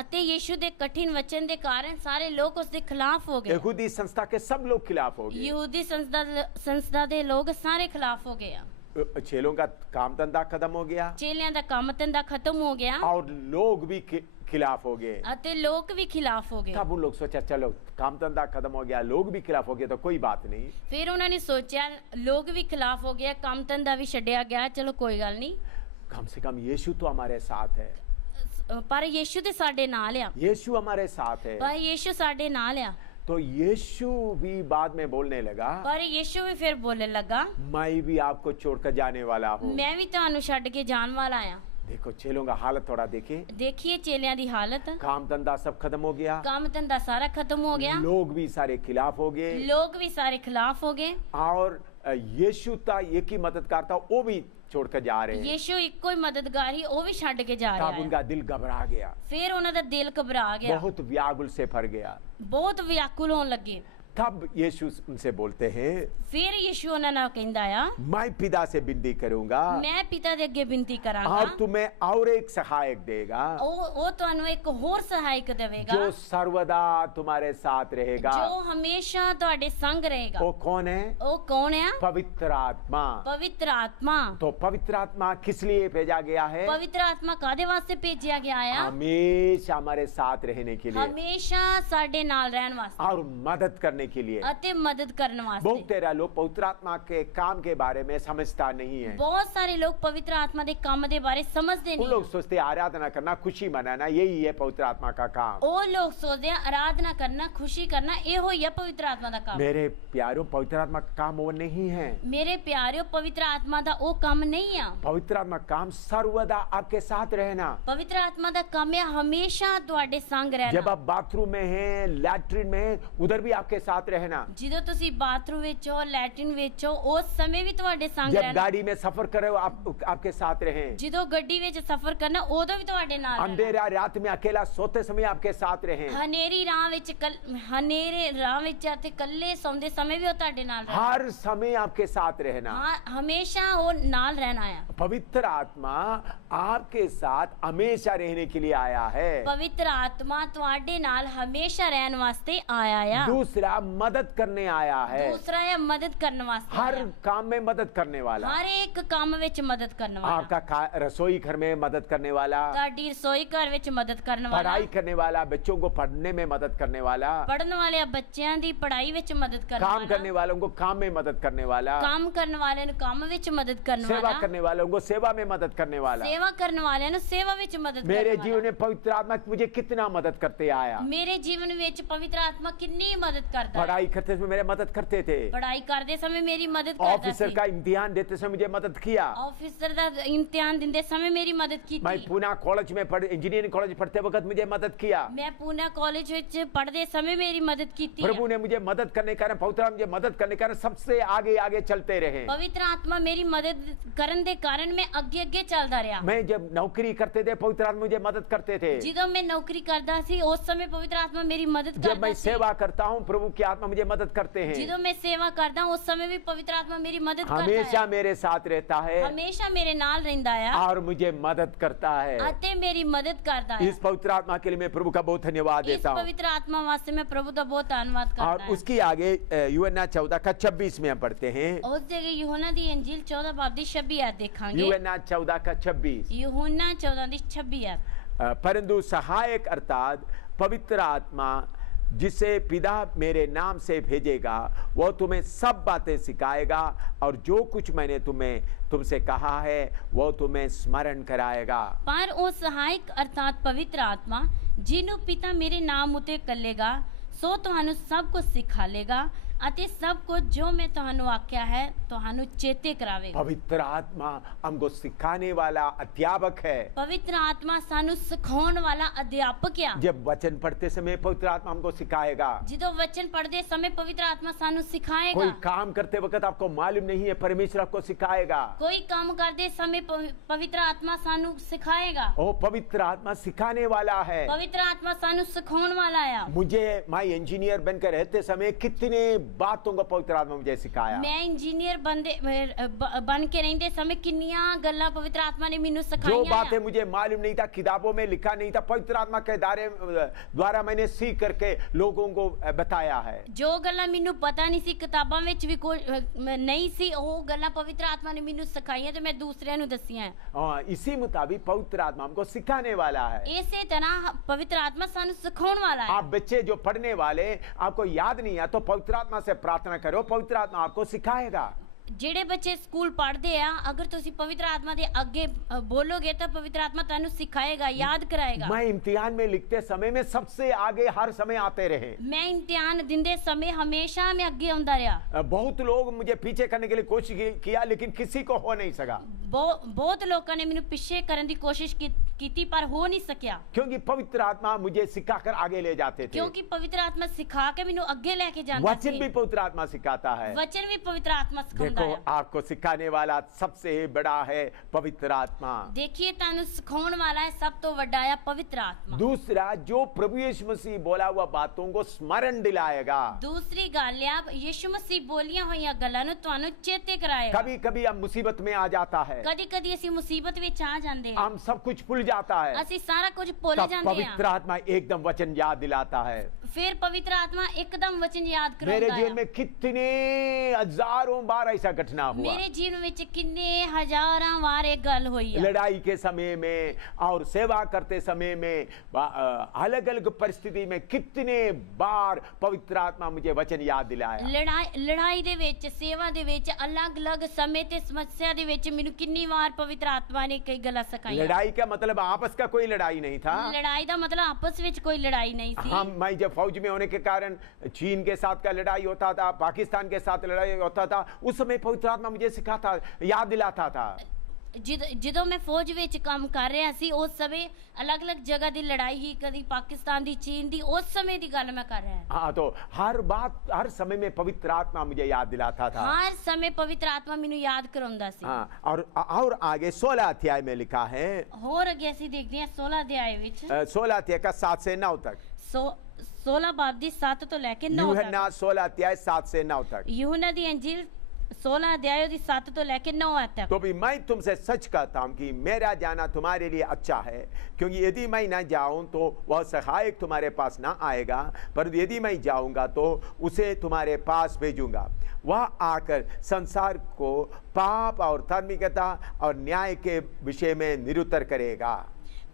ਅਤੇ ਯੀਸ਼ੂ ਦੇ ਕਠਿਨ ਵਚਨ ਦੇ ਕਾਰਨ ਸਾਰੇ ਲੋਕ ਉਸ ਦੇ ਖਿਲਾਫ ਹੋ ਗਏ। यहूदी संस्था के सब लोग खिलाफ हो गए। ਯਹੂਦੀ ਸੰਸਥਾ ਦੇ ਲੋਕ ਸਾਰੇ ਖਿਲਾਫ ਹੋ ਗਏ ਆ। चेलों का काम धंधा खत्म हो गया ਚੇਲਿਆਂ ਦਾ ਕੰਮ ਧੰਦਾ ਖਤਮ ਹੋ ਗਿਆ और लोग भी खिलाफ हो गए। ਅਤੇ ਲੋਕ ਵੀ ਖਿਲਾਫ ਹੋ ਗਏ। तब उन लोग सोचा चलो काम धंधा खत्म हो गया, लोग भी खिलाफ हो गए तो कोई बात नहीं। ਫਿਰ ਉਹਨਾਂ ਨੇ ਸੋਚਿਆ ਲੋਕ ਵੀ ਖਿਲਾਫ ਹੋ ਗਏ, ਕੰਮ ਧੰਦਾ ਵੀ ਛੱਡਿਆ ਗਿਆ, ਚਲੋ ਕੋਈ ਗੱਲ ਨਹੀਂ। कम से कम यीशु तो हमारे साथ है, ਪਰ ਯੀਸ਼ੂ ਤੇ ਸਾਡੇ ਨਾਲ ਆ। यीशु हमारे साथ है। ਪਰ ਯੀਸ਼ੂ ਸਾਡੇ ਨਾਲ ਆ। तो यीशु भी बाद में बोलने लगा, ਪਰ ਯੀਸ਼ੂ ਵੀ ਫਿਰ ਬੋਲਣ ਲੱਗਾ, मैं भी आपको छोड़कर जाने वाला हूँ। ਮੈਂ ਵੀ ਤੁਹਾਨੂੰ ਛੱਡ ਕੇ ਜਾਣ ਵਾਲਾ ਆ। देखो चेलों का हालत थोड़ा देखे, ਦੇਖੀਏ ਚੇਲਿਆਂ ਦੀ ਹਾਲਤ। काम धंधा सब खत्म हो गया, ਕੰਮ ਧੰਦਾ ਸਾਰਾ ਖਤਮ ਹੋ ਗਿਆ, लोग भी सारे खिलाफ हो गए, ਲੋਕ ਵੀ ਸਾਰੇ ਖਿਲਾਫ ਹੋ ਗਏ। और यीशु था एक ही मददगार था, वो भी छोड़कर जा रहे हैं। ਯੀਸ਼ੂ ਇੱਕੋ ਹੀ ਮਦਦਗਾਰ ਹੀ, ਉਹ ਵੀ ਛੱਡ ਕੇ ਜਾ ਰਿਹਾ तब ਹੈ। उनका दिल घबरा गया, ਫਿਰ ਉਹਨਾਂ ਦਾ दिल ਘਬਰਾ ਗਿਆ, बहुत व्याकुल से भर गया। ਬਹੁਤ ਵਿਆਕੁਲ ਹੋਣ ਲੱਗੇ। तब यीशु उनसे बोलते हैं, ਫਿਰ ਯੀਸ਼ੂ ਉਹਨਾਂ ਨਾਲ ਕਹਿੰਦਾ ਆ, मैं पिता से विनती करूंगा ਮੈਂ ਪਿਤਾ ਦੇ ਅੱਗੇ ਬੇਨਤੀ और ਕਰਾਂਗਾ, तुम्हें और एक सहायक देगा ਉਹ ਤੁਹਾਨੂੰ ਇੱਕ ਹੋਰ ਸਹਾਇਕ ਦੇਵੇਗਾ जो सर्वदा तुम्हारे साथ रहेगा। ਜੋ ਹਮੇਸ਼ਾ ਤੁਹਾਡੇ ਸੰਗ ਰਹੇਗਾ। वो कौन है? ਉਹ ਕੌਣ ਆ? पवित्र आत्मा। ਪਵਿੱਤਰ ਆਤਮਾ। तो पवित्र आत्मा किस लिए भेजा गया है? ਪਵਿੱਤਰ ਆਤਮਾ ਕਾਦੇ ਵਾਸਤੇ ਭੇਜਿਆ ਗਿਆ ਆ? हमेशा हमारे साथ रहने के लिए ਹਮੇਸ਼ਾ ਸਾਡੇ ਨਾਲ ਰਹਿਣ ਵਾਸਤੇ और मदद करने के लिए। ਅਤੇ ਮਦਦ ਕਰਨ बहुत ਵਾਸਤੇ। तेरा लोग पवित्र आत्मा के काम के बारे में समझता नहीं है। ਬਹੁਤ ਸਾਰੇ ਲੋਕ ਪਵਿੱਤਰ ਆਤਮਾ ਦੇ ਕੰਮ ਦੇ ਬਾਰੇ ਸਮਝਦੇ उन ਨਹੀਂ। लोग सोचते हैं आराधना करना, खुशी मनाना, यही है पवित्र आत्मा का काम। ਉਹ ਲੋਕ ਸੋਚਦੇ ਆ ਆਰਾਧਨਾ ਕਰਨਾ, ਖੁਸ਼ੀ ਕਰਨਾ, ਇਹੋ ਹੀ ਆ ਪਵਿੱਤਰ ਆਤਮਾ ਦਾ ਕੰਮ। मेरे प्यारों, पवित्र आत्मा का काम वो नहीं है। ਮੇਰੇ ਪਿਆਰਿਓ, ਪਵਿੱਤਰ ਆਤਮਾ ਦਾ ਉਹ ਕੰਮ ਨਹੀਂ ਆ। पवित्र आत्मा का काम सर्वदा आपके साथ रहना। ਪਵਿੱਤਰ ਆਤਮਾ ਦਾ ਕੰਮ ਹੈ ਹਮੇਸ਼ਾ ਤੁਹਾਡੇ ਸੰਗ जब ਰਹਿਣਾ। आप बाथरूम में हैं, लैट्रिन में हैं, उधर भी आपके साथ रहना। ਜਦੋਂ ਤੁਸੀਂ ਬਾਥਰੂਮ ਵਿੱਚ ਹੋ, ਲੈਟਰਿਨ ਵਿੱਚ ਹੋ, ਉਸ ਸਮੇਂ ਵੀ ਤੁਹਾਡੇ ਸੰਗ जब ਰਹਿਣਾ। गाड़ी में सफर कर रहे हो, आपके साथ रहें। ਜਦੋਂ ਗੱਡੀ ਵਿੱਚ ਸਫ਼ਰ ਕਰਨਾ, ਉਦੋਂ ਵੀ ਤੁਹਾਡੇ ਨਾਲ ਰਹਿਣਾ। अंधेरा रात में अकेला सोते समय आपके साथ रहें। ਹਨੇਰੀ ਰਾਹ ਵਿੱਚ ਹਨੇਰੇ ਰਾਹ ਵਿੱਚ ਅਤੇ ਇਕੱਲੇ ਸੌਂਦੇ ਸਮੇਂ ਵੀ ਉਹ ਤੁਹਾਡੇ ਨਾਲ ਰਹਿਣਾ। हर समय आपके साथ रहना। ਹਾਂ, ਹਮੇਸ਼ਾ ਉਹ ਨਾਲ ਰਹਿਣਾ ਆ। पवित्र आत्मा आपके साथ हमेशा रहने के लिए आया है। ਪਵਿੱਤਰ ਆਤਮਾ ਤੁਹਾਡੇ ਨਾਲ ਹਮੇਸ਼ਾ ਰਹਿਣ ਵਾਸਤੇ ਆਇਆ ਆ। दूसरा मदद करने आया है, दूसरा है मदद करने वास्ते हर आया। काम में मदद करने वाला, हर एक काम ਵਿੱਚ ਮਦਦ ਕਰਨ ਵਾਲਾ, आपका रसोई घर में मदद करने वाला, ਤੁਹਾਡੀ ਰਸੋਈ ਘਰ ਵਿੱਚ ਮਦਦ ਕਰਨ ਵਾਲਾ, पढ़ाई करने वाला, बच्चों को पढ़ने में मदद करने वाला, ਪੜਨ ਵਾਲੇ ਬੱਚਿਆਂ ਦੀ ਪੜ੍ਹਾਈ ਵਿੱਚ ਮਦਦ ਕਰਨ काम ਵਾਲਾ, करने वालों को काम में मदद करने वाला, ਕੰਮ ਕਰਨ ਵਾਲਿਆਂ ਨੂੰ ਕੰਮ ਵਿੱਚ ਮਦਦ ਕਰਨ सेवा ਵਾਲਾ, करने वालों को सेवा में मदद करने वाला। सेवा करने वालिਆਂ ਨੂੰ सेवा ਵਿੱਚ ਮਦਦ ਕਰਨ मेरे वाला। जीवन में पवित्र आत्मा मुझे कितना मदद करते आया। ਮੇਰੇ ਜੀਵਨ ਵਿੱਚ ਪਵਿੱਤਰ ਆਤਮਾ ਕਿੰਨੀ ਮਦਦ ਕਰਦਾ ਹੈ। पढ़ाई करते समय मेरे मदद करते थे, पढ़ाई करते समय मेरी मदद करता ऑफिसर ਸੀ। का इम्तिहान देते समय मुझे मदद किया। ऑफिसर ਦਾ ਇਮਤਿਹਾਨ ਦਿੰਦੇ ਸਮੇਂ ਮੇਰੀ ਮਦਦ मैं ਕੀਤੀ। पूना कॉलेज में इंजीनियरिंग कॉलेज पढ़ते वक्त मुझे मदद किया। मैं पूना कॉलेज ਵਿੱਚ ਪੜ੍ਹਦੇ ਸਮੇਂ ਮੇਰੀ ਮਦਦ ਕੀਤੀ ਹੈ। प्रभु ने मुझे मदद करने के कारण, पवित्र आत्मा मुझे मदद करने के कारण सबसे आगे आगे चलते रहे। ਪਵਿੱਤਰ ਆਤਮਾ ਮੇਰੀ ਮਦਦ ਕਰਨ ਦੇ ਕਾਰਨ ਮੈਂ ਅੱਗੇ ਅੱਗੇ ਚੱਲਦਾ ਰਿਹਾ। मैं जब नौकरी करते थे पवित्र आत्मा मुझे मदद करते थे। ਜਦੋਂ ਮੈਂ ਨੌਕਰੀ ਕਰਦਾ ਸੀ ਉਸ ਸਮੇਂ ਪਵਿੱਤਰ ਆਤਮਾ ਮੇਰੀ ਮਦਦ जब ਕਰਦਾ मैं ਸੀ। सेवा करता हूँ प्रभु की आत्मा मुझे मदद करते हैं। ਜਦੋਂ ਮੈਂ ਸੇਵਾ ਕਰਦਾ ਉਸ ਸਮੇਂ ਵੀ ਪਵਿੱਤਰ ਆਤਮਾ ਮੇਰੀ ਮਦਦ ਕਰਦਾ हमेशा ਹੈ। मेरे साथ रहता है ਹਮੇਸ਼ਾ ਮੇਰੇ ਨਾਲ ਰਹਿੰਦਾ ਹੈ और मुझे मदद करता है। ਅਤੇ ਮੇਰੀ ਮਦਦ ਕਰਦਾ ਹੈ। इस पवित्र आत्मा के लिए मैं प्रभु का बहुत धन्यवाद ਇਸ देता हूँ। ਪਵਿੱਤਰ ਆਤਮਾ ਵਾਸਤੇ मैं प्रभु ਦਾ ਬਹੁਤ ਧੰਨਵਾਦ और ਕਰਦਾ ਹਾਂ। उसकी आगे यूहन्ना 14 का 26 में हम पढ़ते हैं। ਉਸ ਜਗ੍ਹਾ ਯੂਹन्ना ਦੀ ਇੰਜੀਲ 14 ਬਾਬ ਦੀ 26 ਆਇਤ ਦੇਖਾਂਗੇ। यूहन्ना 14 का 26। ਯੂਹन्ना 14 ਦੀ 26 ਆਇਤ। परंतु सहायक अर्थात पवित्र आत्मा जिसे पिता मेरे नाम से भेजेगा वह तुम्हें सब बातें सिखाएगा और जो कुछ मैंने तुमसे कहा है वह तुम्हें स्मरण कराएगा। ਪਰ ਉਹ ਸਹਾਇਕ ਅਰਥਾਤ ਪਵਿੱਤਰ ਆਤਮਾ ਜਿਹਨੂੰ ਪਿਤਾ ਮੇਰੇ ਨਾਮ ਉਤੇ ਕੱਲੇਗਾ ਸੋ ਤੁਹਾਨੂੰ ਸਭ ਕੁਝ ਸਿਖਾ ਲੇਗਾ ਅਤੇ ਸਭ ਕੁਝ ਜੋ मैं ਤੁਹਾਨੂੰ ਆਖਿਆ ਹੈ ਤੁਹਾਨੂੰ ਚੇਤੇ ਕਰਾਵੇਗਾ। पवित्र आत्मा हमको सिखाने वाला अध्यापक है। ਪਵਿੱਤਰ ਆਤਮਾ ਸਾਨੂੰ ਸਿਖਾਉਣ ਵਾਲਾ ਅਧਿਆਪਕ ਆ। जब वचन पढ़ते समय पवित्र आत्मा हमको सिखाएगा। ਜਦੋਂ ਵਚਨ ਪੜ੍ਹਦੇ ਸਮੇਂ ਪਵਿੱਤਰ ਆਤਮਾ ਸਾਨੂੰ ਸਿਖਾਏਗਾ। कोई काम करते वक्त आपको मालूम नहीं है परमेश्वर आपको सिखाएगा। ਕੋਈ ਕੰਮ ਕਰਦੇ ਸਮੇਂ ਪਵਿੱਤਰ ਆਤਮਾ ਸਾਨੂੰ ਸਿਖਾਏਗਾ। वो पवित्र आत्मा सिखाने वाला है। ਪਵਿੱਤਰ ਆਤਮਾ ਸਾਨੂੰ ਸਿਖਾਉਣ वाला ਆ। मुझे मैं इंजीनियर बनकर रहते समय कितने बातों को पवित्र आत्मा मुझे सिखाया। मैं इंजीनियर बन के रहते समय किन्नियां गल्लां पवित्र आत्मा ने मैनू जो सिखाईयां बातें मुझे मालूम नहीं था, किताबों में लिखा नहीं था, पवित्र आत्मा के द्वारा मैंने सीख करके लोगों को बताया है। जो गल्लां मैनू पता नहीं सी, किताबां विच भी कोई नहीं सी, ਉਹ ਗੱਲਾਂ ਪਵਿੱਤਰ ਆਤਮਾ ਨੇ ਮੈਨੂੰ ਸਿਖਾਈਆਂ ਤੇ ਮੈਂ ਦੂਸਰਿਆਂ ਨੂੰ ਦੱਸੀਆਂ। इसी मुताबिक पवित्र आत्मा हमको सिखाने वाला है। ਇਸੇ ਤਰ੍ਹਾਂ ਪਵਿੱਤਰ ਆਤਮਾ ਸਾਨੂੰ ਸਿਖਾਉਣ ਵਾਲਾ ਹੈ। आप बच्चे जो पढ़ने वाले आपको याद नहीं है तो पवित्र आत्मा से प्रार्थना करो, पवित्र आत्मा आपको सिखाएगा। ਜਿਹੜੇ ਬੱਚੇ ਸਕੂਲ ਪੜ੍ਹਦੇ ਆ ਅਗਰ ਤੁਸੀਂ ਪਵਿੱਤਰ ਆਤਮਾ ਦੇ ਅੱਗੇ ਬੋਲੋਗੇ ਤਾਂ ਪਵਿੱਤਰ ਆਤਮਾ ਤੁਹਾਨੂੰ ਸਿਖਾਏਗਾ, ਯਾਦ कराएगा। मैं इम्तिहान में लिखते समय में सबसे आगे हर समय आते रहे। मैं इम्तिहान दिंदे समय हमेशा मैं अगे आंदा रहा। बहुत लोग मुझे पीछे करने के लिए कोशिश किया लेकिन किसी को हो नहीं सका। बहुत लोगों ने मैनू पीछे करने की कोशिश की पर हो नहीं सकिया। क्योंकि पवित्र आत्मा मुझे सिखाकर आगे ले जाते थे। क्योंकि पवित्र आत्मा सिखा के मैनू आगे लेके जाता वचन भी पवित्र आत्मा सिखाता है। वचन भी पवित्र आत्मा सिखाता देखो है। आपको सिखाने वाला सबसे बड़ा है पवित्र आत्मा। देखिए तानु सिखाने वाला है सब तो बड़ा है पवित्र आत्मा। दूसरा जो प्रभु यीशु मसीह बोला हुआ बातों को स्मरण दिलाएगा। दूसरी गल यीशु मसीह बोलियां हुई गल्लां नूं तुहानू चेते कराएगा। कभी कभी हम मुसीबत में आ जाता है, कदी कदी असीं मुसीबत विच आ जांदे हैं, हम सब कुछ भूल जाता है, असीं सारा कुछ भुल तब जांदे पवित्र हैं। आत्मा एकदम वचन याद दिलाता है। फिर पवित्र आत्मा एकदम वचन याद मेरे कराता जीवन है। में कितने हजारों बार ऐसा घटना हुआ। मेरे जीवन विच किन्ने हजारां वार एक गल होई है। लड़ाई के समय में और सेवा करते समय में अलग अलग परिस्थिति में कितने बार पवित्र आत्मा मुझे वचन याद दिलाया। लड़ाई दे विच सेवा दे विच अलग अलग समय ते समस्या दे विच मैनू किन्नी वार पवित्र आत्मा ने कई गल्लां सिखाईयां। लड़ाई का मतलब आपस का कोई लड़ाई नहीं था। लड़ाई दा मतलब आपस विच कोई लड़ाई नहीं थी। मैं जब फौज में होने के कारण चीन के साथ का लड़ाई होता था, पाकिस्तान के साथ लड़ाई होता था, उस समय पवित्र आत्मा मुझे सिखाता, याद दिलाता था। ਜਦੋਂ मैं फौज ਵਿੱਚ ਕੰਮ ਕਰ ਰਿਹਾ ਸੀ ਉਸ ਸਮੇਂ अलग-अलग जगह ਦੀ ਲੜਾਈ ਹੀ, ਕਦੀ ਪਾਕਿस्तान ਦੀ, चीन ਦੀ, ਉਸ ਸਮੇਂ ਦੀ ਗੱਲ मैं कर रहा हूं। हाँ, तो हर बात हर समय में पवित्र आत्मा मुझे याद दिलाता था। हर समय पवित्र आत्मा ਮੈਨੂੰ याद कराਉਂਦਾ ਸੀ। हाँ, और आगे 16 अध्याय में लिखा है, ਹੋਰ ਅੱਗੇ ਅਸੀਂ ਦੇਖਦੇ ਹਾਂ 16 ਅਧਿਆਏ ਵਿੱਚ 16 अध्याय का 7 से 9 तक। 16 ਬਾਬ ਦੀ 7 ਤੋਂ ਲੈ ਕੇ 9 यूहन्ना ਤੱਕ। 16 अध्याय 7 से 9 तक। यूहन्ना ਦੀ अंजील 16 अध्याय ਉਹਦੀ 7 ਤੋਂ ਲੈ ਕੇ 9 ਆਇਤ ਤੱਕ। तो भी मैं तुमसे सच कहता हूं कि मेरा जाना तुम्हारे लिए अच्छा है, क्योंकि यदि मैं न जाऊं तो वह सहायक तुम्हारे पास ना आएगा, पर यदि मैं जाऊंगा तो उसे तुम्हारे पास भेजूंगा। वह आकर संसार को पाप और धार्मिकता और न्याय के विषय में निरुत्तर करेगा।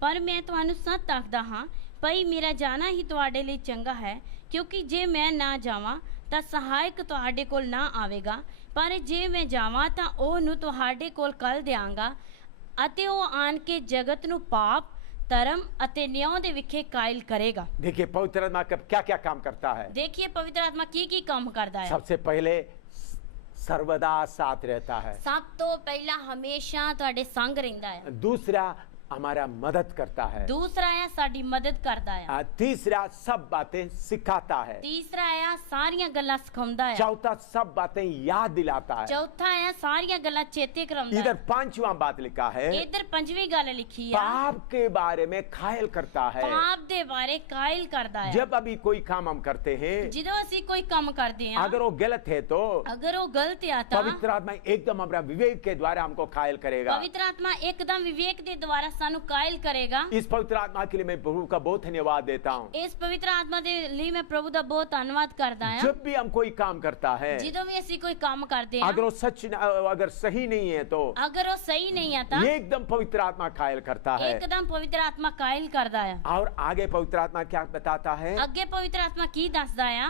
ਪਰ ਮੈਂ ਤੁਹਾਨੂੰ ਸੱਚ ਆਖਦਾ ਹਾਂ, ਭਈ ਮੇਰਾ ਜਾਣਾ ਹੀ ਤੁਹਾਡੇ ਲਈ ਚੰਗਾ ਹੈ, ਕਿਉਂਕਿ ਜੇ ਮੈਂ ਨਾ ਜਾਵਾਂ ਤਾਂ ਸਹਾਇਕ ਤੁਹਾਡੇ ਕੋਲ ਨਾ ਆਵੇਗਾ, ਪਰ ਜੇ ਮੈਂ ਜਾਵਾਂ ਤਾਂ ਉਹਨੂੰ ਤੁਹਾਡੇ ਕੋਲ ਕੱਲ ਦਿਆਂਗਾ, ਅਤੇ ਉਹ ਆਣ ਕੇ ਜਗਤ ਨੂੰ ਪਾਪ, ਧਰਮ ਅਤੇ ਨਿਆਂ ਦੇ ਵਿਖੇ ਕਾਇਲ ਕਰੇਗਾ। देखिए पवित्र आत्मा कब क्या क्या काम करता है। ਦੇਖੀਏ ਪਵਿੱਤਰ ਆਤਮਾ ਕੀ ਕੰਮ ਕਰਦਾ ਹੈ। सबसे पहले सर्वदा साथ रहता है। ਸਭ ਤੋਂ ਪਹਿਲਾਂ ਹਮੇਸ਼ਾ ਤੁਹਾਡੇ ਸੰਗ ਰਹਿੰਦਾ ਹੈ। दूसरा हमारा मदद करता है। ਦੂਸਰਾ ਆ ਸਾਡੀ ਮਦਦ ਕਰਦਾ ਆ। तीसरा सब बातें सिखाता है। ਤੀਸਰਾ ਆ ਸਾਰੀਆਂ ਗੱਲਾਂ ਸਿਖਾਉਂਦਾ ਆ। चौथा सब बातें याद दिलाता है। ਚੌਥਾ ਆ ਸਾਰੀਆਂ ਗੱਲਾਂ ਚੇਤੇ ਕਰਾਉਂਦਾ इधर ਹੈ। पांचवा बात लिखा है, ਇੱਧਰ ਪੰਜਵੀਂ ਗੱਲ ਲਿਖੀ ਆ, पाप के बारे में घायल करता है। ਪਾਪ ਦੇ ਬਾਰੇ ਕਾਇਲ ਕਰਦਾ ਹੈ। जब अभी कोई काम हम करते हैं, ਜਦੋਂ ਅਸੀਂ ਕੋਈ ਕੰਮ ਕਰਦੇ ਹਾਂ, अगर वो गलत है तो ਅਗਰ ਉਹ ਗਲਤ ਆ ਤਾਂ पवित्र आत्मा एकदम हमारा विवेक के द्वारा हमको घायल करेगा। ਪਵਿੱਤਰ ਆਤਮਾ ਇੱਕਦਮ ਵਿਵੇਕ ਦੇ ਦੁਆਰਾ ਸਾਨੂੰ ਕਾਇਲ ਕਰੇਗਾ। इस पवित्र आत्मा के लिए मैं प्रभु का बहुत धन्यवाद देता हूँ। ਇਸ ਪਵਿੱਤਰ ਆਤਮਾ ਦੇ ਲਈ ਮੈਂ ਪ੍ਰਭੂ ਦਾ ਬਹੁਤ ਧੰਨਵਾਦ ਕਰਦਾ ਹਾਂ। जब भी हम कोई काम करता है, ਜਦੋਂ ਵੀ ਅਸੀਂ ਕੋਈ ਕੰਮ ਕਰਦੇ ਹਾਂ, अगर वो सच अगर सही नहीं है तो ਅਗਰ ਉਹ ਸਹੀ ਨਹੀਂ ਆ ਤਾਂ ये एकदम पवित्र आत्मा घायल करता है। ਇੱਕਦਮ ਪਵਿੱਤਰ ਆਤਮਾ ਕਾਇਲ ਕਰਦਾ ਆ। और आगे पवित्र आत्मा क्या बताता है, ਅੱਗੇ ਪਵਿੱਤਰ ਆਤਮਾ ਕੀ ਦੱਸਦਾ ਆ?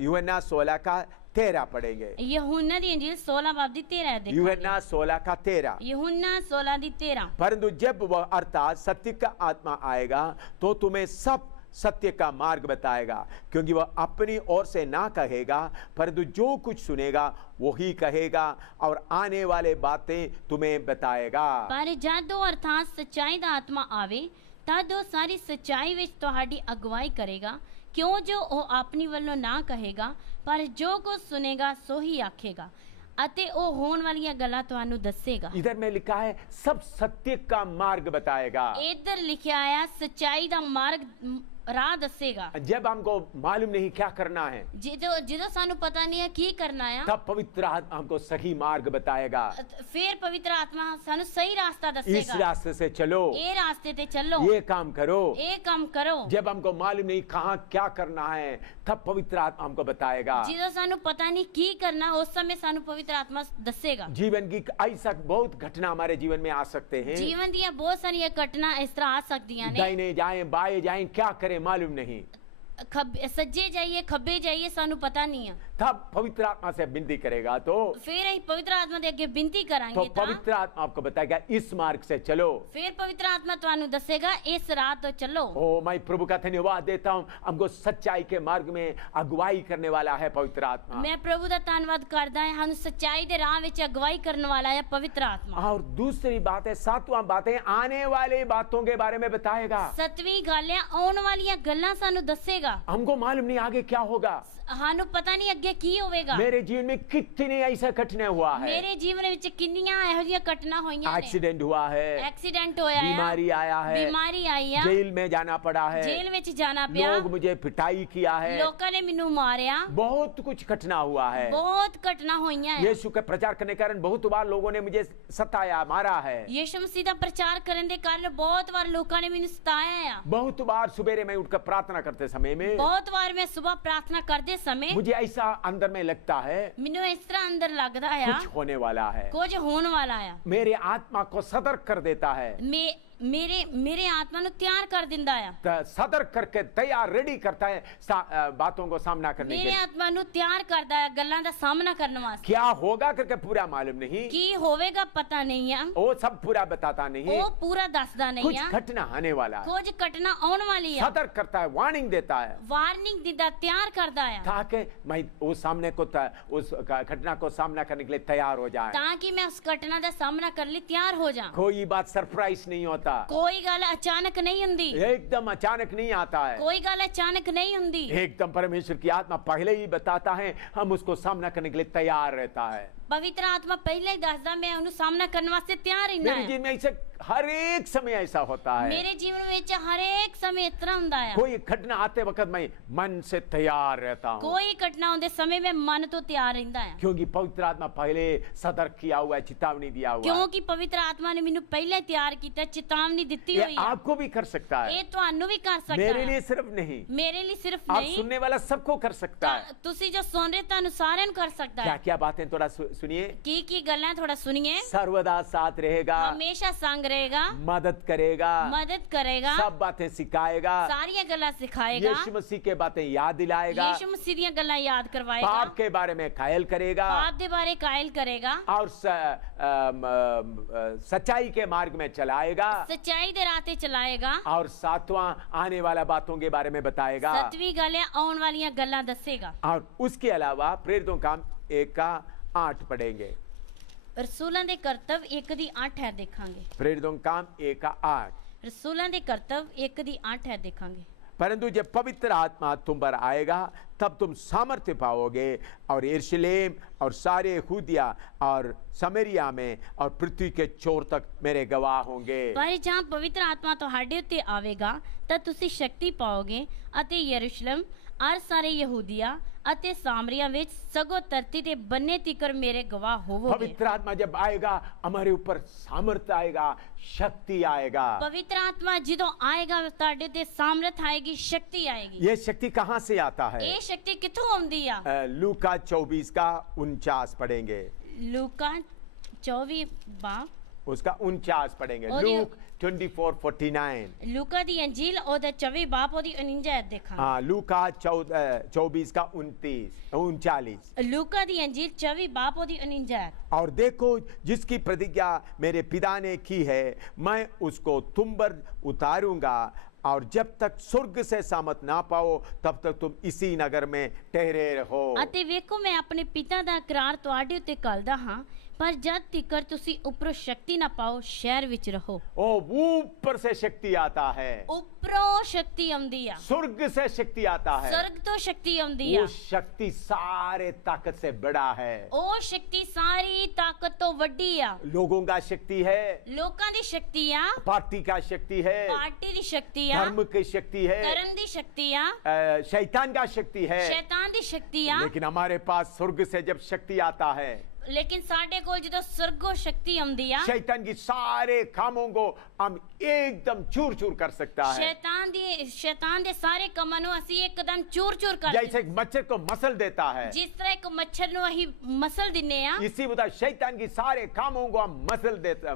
यूहन्ना 16 का 13 पढ़ेंगे। यूहन्ना दी इंजील 16 बाब दी 13 देखो। यूहन्ना 16 का 13। यूहन्ना 16 दी 13। परंतु जब वह अर्थात सत्य का आत्मा आएगा तो तुम्हें सब सत्य का मार्ग बताएगा, क्योंकि वह अपनी ओर से ना कहेगा, परंतु जो कुछ सुनेगा वही कहेगा और आने वाले बातें तुम्हें बताएगा। पर जदों अर्थात सच्चाई दा आत्मा आवे तद वो सारी सच्चाई विच तुहाडी अगुवाई करेगा, क्यों जो ਉਹ ਆਪਣੀ ਵੱਲੋਂ ਨਾ ਕਹੇਗਾ, ਪਰ ਜੋ ਕੁਝ ਸੁਨੇਗਾ ਸੋ ਹੀ ਆਖੇਗਾ, ਅਤੇ ਉਹ ਹੋਣ ਵਾਲੀਆਂ ਗੱਲਾਂ ਤੁਹਾਨੂੰ ਦੱਸੇਗਾ। इधर में लिखा है सब सत्य का मार्ग बताएगा। ਇੱਧਰ ਲਿਖਿਆ ਆ ਸच्चाई ਦਾ ਮਾਰਗ ਰਾਹ ਦੱਸੇਗਾ। जब हमको मालूम नहीं क्या करना है, ਜਦੋਂ ਸਾਨੂੰ ਪਤਾ ਨਹੀਂ ਹੈ ਕੀ ਕਰਨਾ ਆ, तब पवित्र आत्मा हमको सही मार्ग बताएगा। ਫਿਰ ਪਵਿੱਤਰ ਆਤਮਾ ਸਾਨੂੰ ਸਹੀ ਰਾਸਤਾ इस ਦੱਸੇਗਾ। रास्ते से चलो, ਇਹ ਰਾਸਤੇ ਤੇ ਚੱਲੋ, ये काम करो। ਇਹ ਕੰਮ ਕਰੋ। जब हमको मालूम नहीं कहाँ क्या करना है, तब पवित्र आत्मा हमको बताएगा। ਜਦੋਂ ਸਾਨੂੰ ਪਤਾ ਨਹੀਂ ਕੀ ਕਰਨਾ, ਉਸ ਸਮੇਂ ਸਾਨੂੰ ਪਵਿੱਤਰ ਆਤਮਾ ਦੱਸੇਗਾ। जीवन की ऐसा बहुत घटना हमारे जीवन में आ सकते हैं। ਜੀਵਨ ਦੀਆਂ ਬਹੁਤ ਸਾਰੀਆਂ ਘਟਨਾ ਇਸ ਤਰ੍ਹਾਂ ਆ ਸਕਦੀਆਂ ਨੇ। दाहिने जाएं बाएं जाएं, क्या करें मालूम नहीं। ਸੱਜੇ ਜਾਈਏ ਖੱਬੇ ਜਾਈਏ ਸਾਨੂੰ ਪਤਾ ਨਹੀਂ ਆ। तब पवित्र आत्मा से विनती करेगा तो ਫਿਰ ਅਸੀਂ ਪਵਿੱਤਰ ਆਤਮਾ ਦੇ ਅੱਗੇ ਬੇਨਤੀ तो ਕਰਾਂਗੇ ਤਾਂ पवित्र आत्मा आपको बताएगा इस मार्ग से चलो। ਫਿਰ ਪਵਿੱਤਰ ਆਤਮਾ ਤੁਹਾਨੂੰ ਦੱਸੇਗਾ ਇਸ ਰਾਹ ਤੋਂ ਚੱਲੋ। ओ मैं प्रभु का धन्यवाद देता हूँ, हमको सच्चाई के मार्ग में अगुवाई करने वाला है पवित्र आत्मा। ਮੈਂ ਪ੍ਰਭੂ ਦਾ ਧੰਨਵਾਦ ਕਰਦਾ ਹਾਂ, ਸਾਨੂੰ ਸੱਚਾਈ ਦੇ ਰਾਹ ਵਿੱਚ ਅਗਵਾਈ ਕਰਨ वाला है पवित्र आत्मा। और दूसरी बात है, सातवां बात है, आने वाली बातों के बारे में बताएगा। ਸੱਤਵੀਂ ਗੱਲ ਹੈ ਆਉਣ ਵਾਲੀਆਂ ਗੱਲਾਂ ਸਾਨੂੰ ਦੱਸੇਗਾ। हमको मालूम नहीं आगे क्या होगा। ਸਾਨੂੰ ਪਤਾ ਨਹੀਂ ਅੱਗੇ ਕੀ ਹੋਵੇਗਾ। मेरे जीवन में कितने ऐसा घटना हुआ है। ਮੇਰੇ ਜੀਵਨ ਵਿੱਚ ਕਿੰਨੀਆਂ ਇਹੋ ਜਿਹੀਆਂ ਘਟਨਾ ਹੋਈਆਂ ਨੇ। एक्सीडेंट हुआ है, ਐਕਸੀਡੈਂਟ ਹੋਇਆ ਹੈ, बीमारी आया है, ਬਿਮਾਰੀ ਆਈ ਆ, जेल में जाना पड़ा है, ਜੇਲ੍ਹ ਵਿੱਚ ਜਾਣਾ ਪਿਆ, लोग मुझे पिटाई किया है, ਲੋਕਾਂ ਨੇ ਮੈਨੂੰ ਮਾਰਿਆ, बहुत कुछ घटना हुआ है। ਬਹੁਤ ਘਟਨਾ ਹੋਈਆਂ ਹੈ। यीशु का प्रचार करने के कारण बहुत बार लोगों ने मुझे सताया, मारा है। ਯीशु ਮਸੀਹ ਦਾ ਪ੍ਰਚਾਰ ਕਰਨ ਦੇ ਕਾਰਨ ਬਹੁਤ ਵਾਰ ਲੋਕਾਂ ਨੇ ਮੈਨੂੰ ਸਤਾਇਆ ਆ। बहुत बार सवेरे में उठकर प्रार्थना करते समय में ਬਹੁਤ ਵਾਰ ਮੈਂ ਸਵੇਰ ਪ੍ਰਾਰਥਨਾ ਕਰਦੇ ਸਮੇਂ मुझे ऐसा अंदर में लगता है ਮੈਨੂੰ ਇਸ ਤਰ੍ਹਾਂ ਅੰਦਰ ਲੱਗਦਾ ਆ कुछ होने वाला है। ਕੁਝ ਹੋਣ ਵਾਲਾ ਆ। मेरे आत्मा को सतर्क कर देता है, ਮੇਰੇ ਆਤਮਾ ਨੂੰ ਤਿਆਰ ਕਰ ਦਿੰਦਾ ਆ। सतर्क करके तैयार रेडी करता है बातों को सामना करने के ਮੇਰੇ लिए। ਆਤਮਾ ਨੂੰ ਤਿਆਰ ਕਰਦਾ ਹੈ ਗੱਲਾਂ ਦਾ ਸਾਹਮਣਾ ਕਰਨ ਵਾਸਤੇ। क्या होगा करके पूरा मालूम नहीं, ਕੀ ਹੋਵੇਗਾ ਪਤਾ ਨਹੀਂ ਆ, वो सब पूरा बताता नहीं, ਉਹ ਪੂਰਾ ਦੱਸਦਾ ਨਹੀਂ कुछ ਆ। घटना आने वाला है। ਕੁਝ ਘਟਨਾ ਆਉਣ ਵਾਲੀ ਆ। सतर्क करता है, वार्निंग देता है, ਵਾਰਨਿੰਗ ਦਿੰਦਾ, ਤਿਆਰ करदा है ताकि मैं उस सामने को उस घटना को सामना करने के लिए तैयार हो जाए। ताकि मैं उस घटना का सामना करने लिए तैयार हो जाऊं। कोई बात सरप्राइज नहीं होता, कोई गल अचानक नहीं हुंदी, एकदम अचानक नहीं आता है। कोई गल अचानक नहीं हुंदी, एकदम परमेश्वर की आत्मा पहले ही बताता है, हम उसको सामना करने के लिए तैयार रहता है। ਪਵਿੱਤਰ ਆਤਮਾ ਪਹਿਲਾਂ ਹੀ ਦੱਸਦਾ ਮੈਂ ਉਹਨੂੰ ਸਾਹਮਣਾ ਕਰਨ ਵਾਸਤੇ ਤਿਆਰ ਰਹਿਣਾ मेरे ਹੈ। जीवन में ऐसा हर एक समय ऐसा होता है। ਮੇਰੇ ਜੀਵਨ ਵਿੱਚ ਹਰੇਕ ਸਮੇਂ ਇਸ ਤਰ੍ਹਾਂ ਹੁੰਦਾ ਆ। कोई घटना आते वक्त मैं मन से तैयार रहता हूँ, ਕੋਈ ਘਟਨਾ ਆਉਂਦੇ ਸਮੇਂ ਮੈਂ ਮਨ ਤੋਂ ਤਿਆਰ ਰਹਿੰਦਾ ਆ, क्योंकि पवित्र आत्मा पहले सतर्क किया हुआ है, चेतावनी दिया हुआ है। ਕਿਉਂਕਿ ਪਵਿੱਤਰ ਆਤਮਾ ਨੇ ਮੈਨੂੰ ਪਹਿਲਾਂ ਹੀ ਤਿਆਰ ਕੀਤਾ, ਚੇਤਾਵਨੀ ਦਿੱਤੀ ये ਹੋਈ ਆ। आपको भी कर सकता है, ਇਹ ਤੁਹਾਨੂੰ ਵੀ ਕਰ ਸਕਦਾ मेरे ਹੈ, लिए सिर्फ नहीं, ਮੇਰੇ ਲਈ ਸਿਰਫ आप ਨਹੀਂ, सुनने वाला सबको कर सकता है। ਤੁਸੀਂ ਜੋ ਸੁਣ ਰਹੇ ਤੁਹਾਨੂੰ ਸਾਰਿਆਂ ਨੂੰ ਕਰ ਸਕਦਾ क्या ਹੈ। क्या बातें थोड़ा सुनिए। ਕੀ ਗੱਲਾਂ ਥੋੜਾ ਸੁਣੀਏ। सर्वदा साथ रहेगा, ਹਮੇਸ਼ਾ ਸੰਗ ਰਹੇਗਾ, मदद करेगा, ਮਦਦ ਕਰੇਗਾ, सब बातें सिखाएगा, ਸਾਰੀਆਂ ਗੱਲਾਂ ਸਿਖਾਏਗਾ, यीशु मसीह के बातें याद दिलाएगा, ਯीशु ਮਸੀਹ ਦੀਆਂ ਗੱਲਾਂ ਯਾਦ ਕਰਵਾਏਗਾ, पाप के बारे में कायल करेगा, ਪਾਪ ਦੇ ਬਾਰੇ ਕਾਇਲ ਕਰੇਗਾ, और सच्चाई के मार्ग में चलाएगा, ਸੱਚਾਈ ਦੇ ਰਾਹ ਤੇ ਚਲਾਏਗਾ, और सातवां आने वाला बातों के बारे में बताएगा। ਸਤਵੀਂ ਗੱਲ ਹੈ ਆਉਣ ਵਾਲੀਆਂ ਗੱਲਾਂ ਦੱਸੇਗਾ। और उसके अलावा प्रेरितों का 1:8 पढ़ेंगे। ਰਸੂਲਾਂ ਦੇ ਕਰਤੱਵ 1:8 ਹੈ ਦੇਖਾਂਗੇ। प्रेरितों का 1:8। ਰਸੂਲਾਂ ਦੇ ਕਰਤੱਵ 1:8 ਹੈ ਦੇਖਾਂਗੇ। परंतु जब पवित्र आत्मा तुम पर आएगा तब तुम सामर्थ्य पाओगे, और यरूशलेम और सारे यहूदिया और समरिया में और पृथ्वी के छोर तक मेरे गवाह होंगे। ਪਰ ਜਾਂ ਪਵਿੱਤਰ ਆਤਮਾ ਤੁਹਾਡੇ ਉੱਤੇ ਆਵੇਗਾ ਤਾਂ ਤੁਸੀਂ ਸ਼ਕਤੀ ਪਾਓਗੇ ਅਤੇ ਯਰੂਸ਼ਲਮ ਅਰ ਸਾਰੇ ਯਹੂਦੀਆ ਅਤੇ ਸਾਮਰੀਆ ਵਿੱਚ ਸਗੋਂ ਧਰਤੀ ਦੇ ਬੰਨੇ ਤੀਕਰ ਮੇਰੇ ਗਵਾਹ ਹੋਵੋਗੇ। पवित्र आत्मा जब आएगा हमारे ऊपर सामर्थ्य आएगा, शक्ति आएगा। ਪਵਿੱਤਰ ਆਤਮਾ ਜਦੋਂ ਆਏਗਾ ਤੁਹਾਡੇ ਉੱਤੇ ਸਾਮਰਥ ਆਏਗੀ, ਸ਼ਕਤੀ ਆਏਗੀ। ये शक्ति कहाँ से आता है? ਇਹ ਸ਼ਕਤੀ ਕਿੱਥੋਂ ਆਉਂਦੀ ਆ? लूका 24:49 पढ़ेंगे। ਲੂਕਾ 24 ਬਾਬ उसका 49 पढ़ेंगे। और ये- लूक 24:49। ਲੂਕਾ ਦੀ ਅੰਜੀਲ ਉਹਦਾ 24 ਬਾਬ ਉਹਦੀ 49 ਐਤ ਦੇਖਾਂਗੇ। हाँ, लूका 24:39। ਲੂਕਾ ਦੀ ਅੰਜੀਲ 24 ਬਾਬ ਉਹਦੀ 49 ਐਤ। और देखो जिसकी प्रतिज्ञा मेरे पिता ने की है, मैं उसको तुम पर उतारूंगा, और जब तक स्वर्ग से सामत ना पाओ तब तक तुम इसी नगर में ठहरे रहो। ਅਤੇ ਵੇਖੋ ਮੈਂ ਆਪਣੇ ਪਿਤਾ ਦਾ ਇਕਰਾਰ ਤੁਹਾਡੇ ਉੱਤੇ ਕਰਦਾ ਹਾਂ, ਪਰ ਜਦ ਤੀਕਰ ਤੁਸੀਂ ਉੱਪਰੋਂ ਸ਼ਕਤੀ ਨਾ ਪਾਓ ਸ਼ਹਿਰ ਵਿੱਚ ਰਹੋ। ओ ऊपर से शक्ति आता है, ਉੱਪਰੋਂ ਸ਼ਕਤੀ ਆਉਂਦੀ ਆ, स्वर्ग से शक्ति आता है। स्वर्ग ਤੋਂ ਸ਼ਕਤੀ ਆਉਂਦੀ वो ਆ। शक्ति सारे ताकत से बड़ा है। ਉਹ ਸ਼ਕਤੀ ਸਾਰੀ ਤਾਕਤ ਤੋਂ ਵੱਡੀ ਆ। लोगों का शक्ति है, ਲੋਕਾਂ ਦੀ ਸ਼ਕਤੀ ਆ, पार्टी का शक्ति है, ਪਾਰਟੀ ਦੀ ਸ਼ਕਤੀ ਆ, धर्म की शक्ति है, ਧਰਮ ਦੀ ਸ਼ਕਤੀ ਆ, शैतान का शक्ति है। ਸ਼ੈਤਾਨ ਦੀ ਸ਼ਕਤੀ ਆ। लेकिन हमारे पास स्वर्ग से जब शक्ति आता है, ਲੇਕਿਨ ਸਾਡੇ ਕੋਲ ਜਦੋਂ ਸਰਗੋ ਸ਼ਕਤੀ ਆਉਂਦੀ ਆ, शैतान की सारे कामों को हम एकदम चूर चूर कर सकता है। ਸ਼ੈਤਾਨ ਦੇ ਸਾਰੇ ਕੰਮਾਂ ਨੂੰ ਅਸੀਂ ਇੱਕਦਮ ਚੂਰ-ਚੂਰ ਕਰ जैसे एक मच्छर को मसल देता है, ਜਿਸ ਤਰ੍ਹਾਂ ਇੱਕ ਮੱਛਰ ਨੂੰ ਅਸੀਂ ਮਸਲ ਦਿੰਨੇ ਆ, इसी तरह शैतान की सारे कामों को हम मसल देता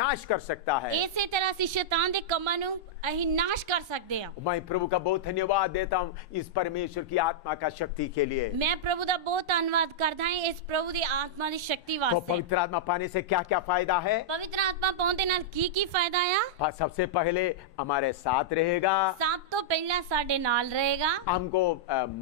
नाश कर सकता है। ਇਸੇ ਤਰ੍ਹਾਂ ਅਸੀਂ ਸ਼ੈਤਾਨ ਦੇ ਕੰਮਾਂ ਨੂੰ ਅਸੀਂ ਨਾਸ਼ ਕਰ ਸਕਦੇ ਆ। मैं प्रभु का बहुत धन्यवाद देता हूँ इस परमेश्वर की आत्मा का शक्ति के लिए। ਮੈਂ ਪ੍ਰਭੂ ਦਾ ਬਹੁਤ ਧੰਨਵਾਦ ਕਰਦਾ ਹਾਂ ਇਸ ਪ੍ਰਭੂ ਦੀ ਆਤਮਾ ਦੀ ਸ਼ਕਤੀ तो ਵਾਸਤੇ। पवित्र आत्मा पाने से क्या क्या फायदा है? ਪਵਿੱਤਰ ਆਤਮਾ ਪਾਉਣ ਦੇ ਨਾਲ ਕੀ ਫਾਇਦਾ ਆ? सबसे पहले हमारे साथ रहेगा, ਸਭ ਤੋਂ ਪਹਿਲਾਂ ਸਾਡੇ ਨਾਲ ਰਹੇਗਾ, हमको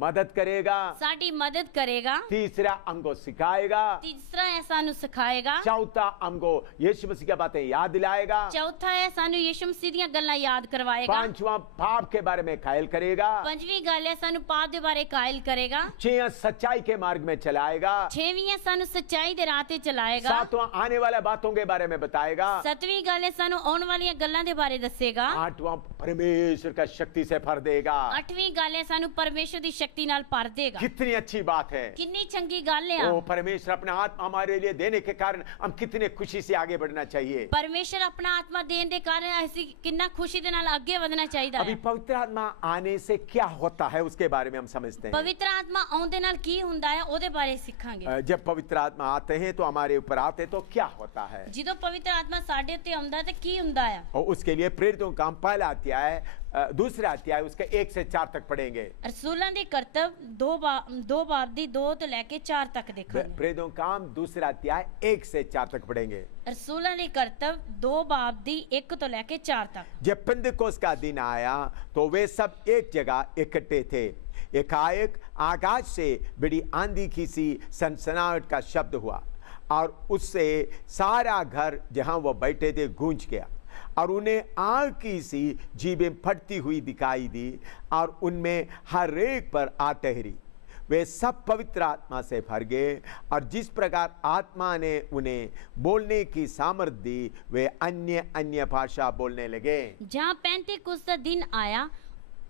मदद करेगा, ਸਾਡੀ ਮਦਦ ਕਰੇਗਾ, तीसरा हमको सिखाएगा, ਤੀਸਰਾ ਹੈ ਸਾਨੂੰ ਸਿਖਾਏਗਾ, चौथा हमको यीशु मसीह की बातें याद दिलाएगा, ਚੌਥਾ ਹੈ ਸਾਨੂੰ ਯਿਸੂ ਮਸੀਹ ਦੀਆਂ ਗੱਲਾਂ ਯਾਦ ਕਰਵਾਏਗਾ, पांचवा पाप के बारे में कायल करेगा, ਪੰਜਵੀਂ ਗੱਲ ਹੈ ਸਾਨੂੰ ਪਾਪ ਦੇ ਬਾਰੇ ਕਾਇਲ ਕਰੇਗਾ, छह सच्चाई के मार्ग में चलाएगा, ਛੇਵੀਂ ਹੈ ਸਾਨੂੰ ਸੱਚਾਈ ਦੇ ਰਾਹ ਤੇ ਚਲਾਏਗਾ, सातवां आने वाले बातों के बारे में बताएगा, ਸੱਤਵੀਂ ਗੱਲ ਹੈ ਸਾਨੂੰ ਆਉਣ ਵਾਲੀਆਂ ਗੱਲਾਂ ਦੇ ਬਾਰੇ ਦੱਸੇਗਾ, आठवां परमेश्वर का शक्ति से भर देगा। ਅੱਠਵੀਂ ਗੱਲ ਹੈ ਸਾਨੂੰ ਪਰਮੇਸ਼ਰ ਦੀ ਸ਼ਕਤੀ ਨਾਲ ਭਰ ਦੇਗਾ। कितनी अच्छी बात है। ਕਿੰਨੀ ਚੰਗੀ ਗੱਲ ਆ। ओ परमेश्वर अपना आत्मा हमारे लिए देने के कारण हम कितने खुशी से आगे बढ़ना चाहिए। ਪਰਮੇਸ਼ਰ ਆਪਣਾ ਆਤਮਾ ਦੇਣ ਦੇ ਕਾਰਨ ਅਸੀਂ ਕਿੰਨਾ ਖੁਸ਼ੀ ਦੇ ਨਾਲ ਅੱਗੇ ਵਧਣਾ ਚਾਹੀਦਾ अभी ਹੈ। पवित्र आत्मा आने से क्या होता है उसके बारे में हम समझते हैं। ਪਵਿੱਤਰ ਆਤਮਾ ਆਉਣ ਦੇ ਨਾਲ ਕੀ ਹੁੰਦਾ ਹੈ ਉਹਦੇ ਬਾਰੇ ਸਿੱਖਾਂਗੇ। जब पवित्र आत्मा आते हैं तो हमारे ऊपर आते तो क्या होता है, ਜਦੋਂ ਪਵਿੱਤਰ ਆਤਮਾ ਸਾਡੇ ਉੱਤੇ ਆਉਂਦਾ ਤਾਂ ਕੀ ਹੁੰਦਾ ਆ? और उसके लिए प्रेरितों का पहला अध्याय दूसरा अध्याय उसके 1 से 4 तक पढ़ेंगे। ਰਸੂਲਾਂ ਦੇ ਕਰਤੱਵ 2 ਬਾਬ ਦੀ 2 ਤੋਂ ਲੈ ਕੇ 4 ਤੱਕ ਦੇਖਾਂਗੇ। प्रेरितों का दूसरा अध्याय 1 से 4 तक पढ़ेंगे। रसूलों के कर्तव्य 2 बाब दी 1 तो लेके 4 तक। जब पेंतिकोस्त का दिन आया तो वे सब एक जगह इकट्ठे थे। एकाएक आकाश से बड़ी आंधी की सी सनसनाहट का शब्द हुआ और उससे सारा घर जहां वो बैठे थे गूंज गया और उन्हें आग की सी जीभें फटती हुई दिखाई दी और उनमें हर एक पर आ ठहरी। वे सब पवित्र आत्मा से भर गए और जिस प्रकार आत्मा ने उन्हें बोलने की सामर्थ दी वे अन्य अन्य भाषा बोलने लगे। जहाँ पेंतीकुस्त का दिन आया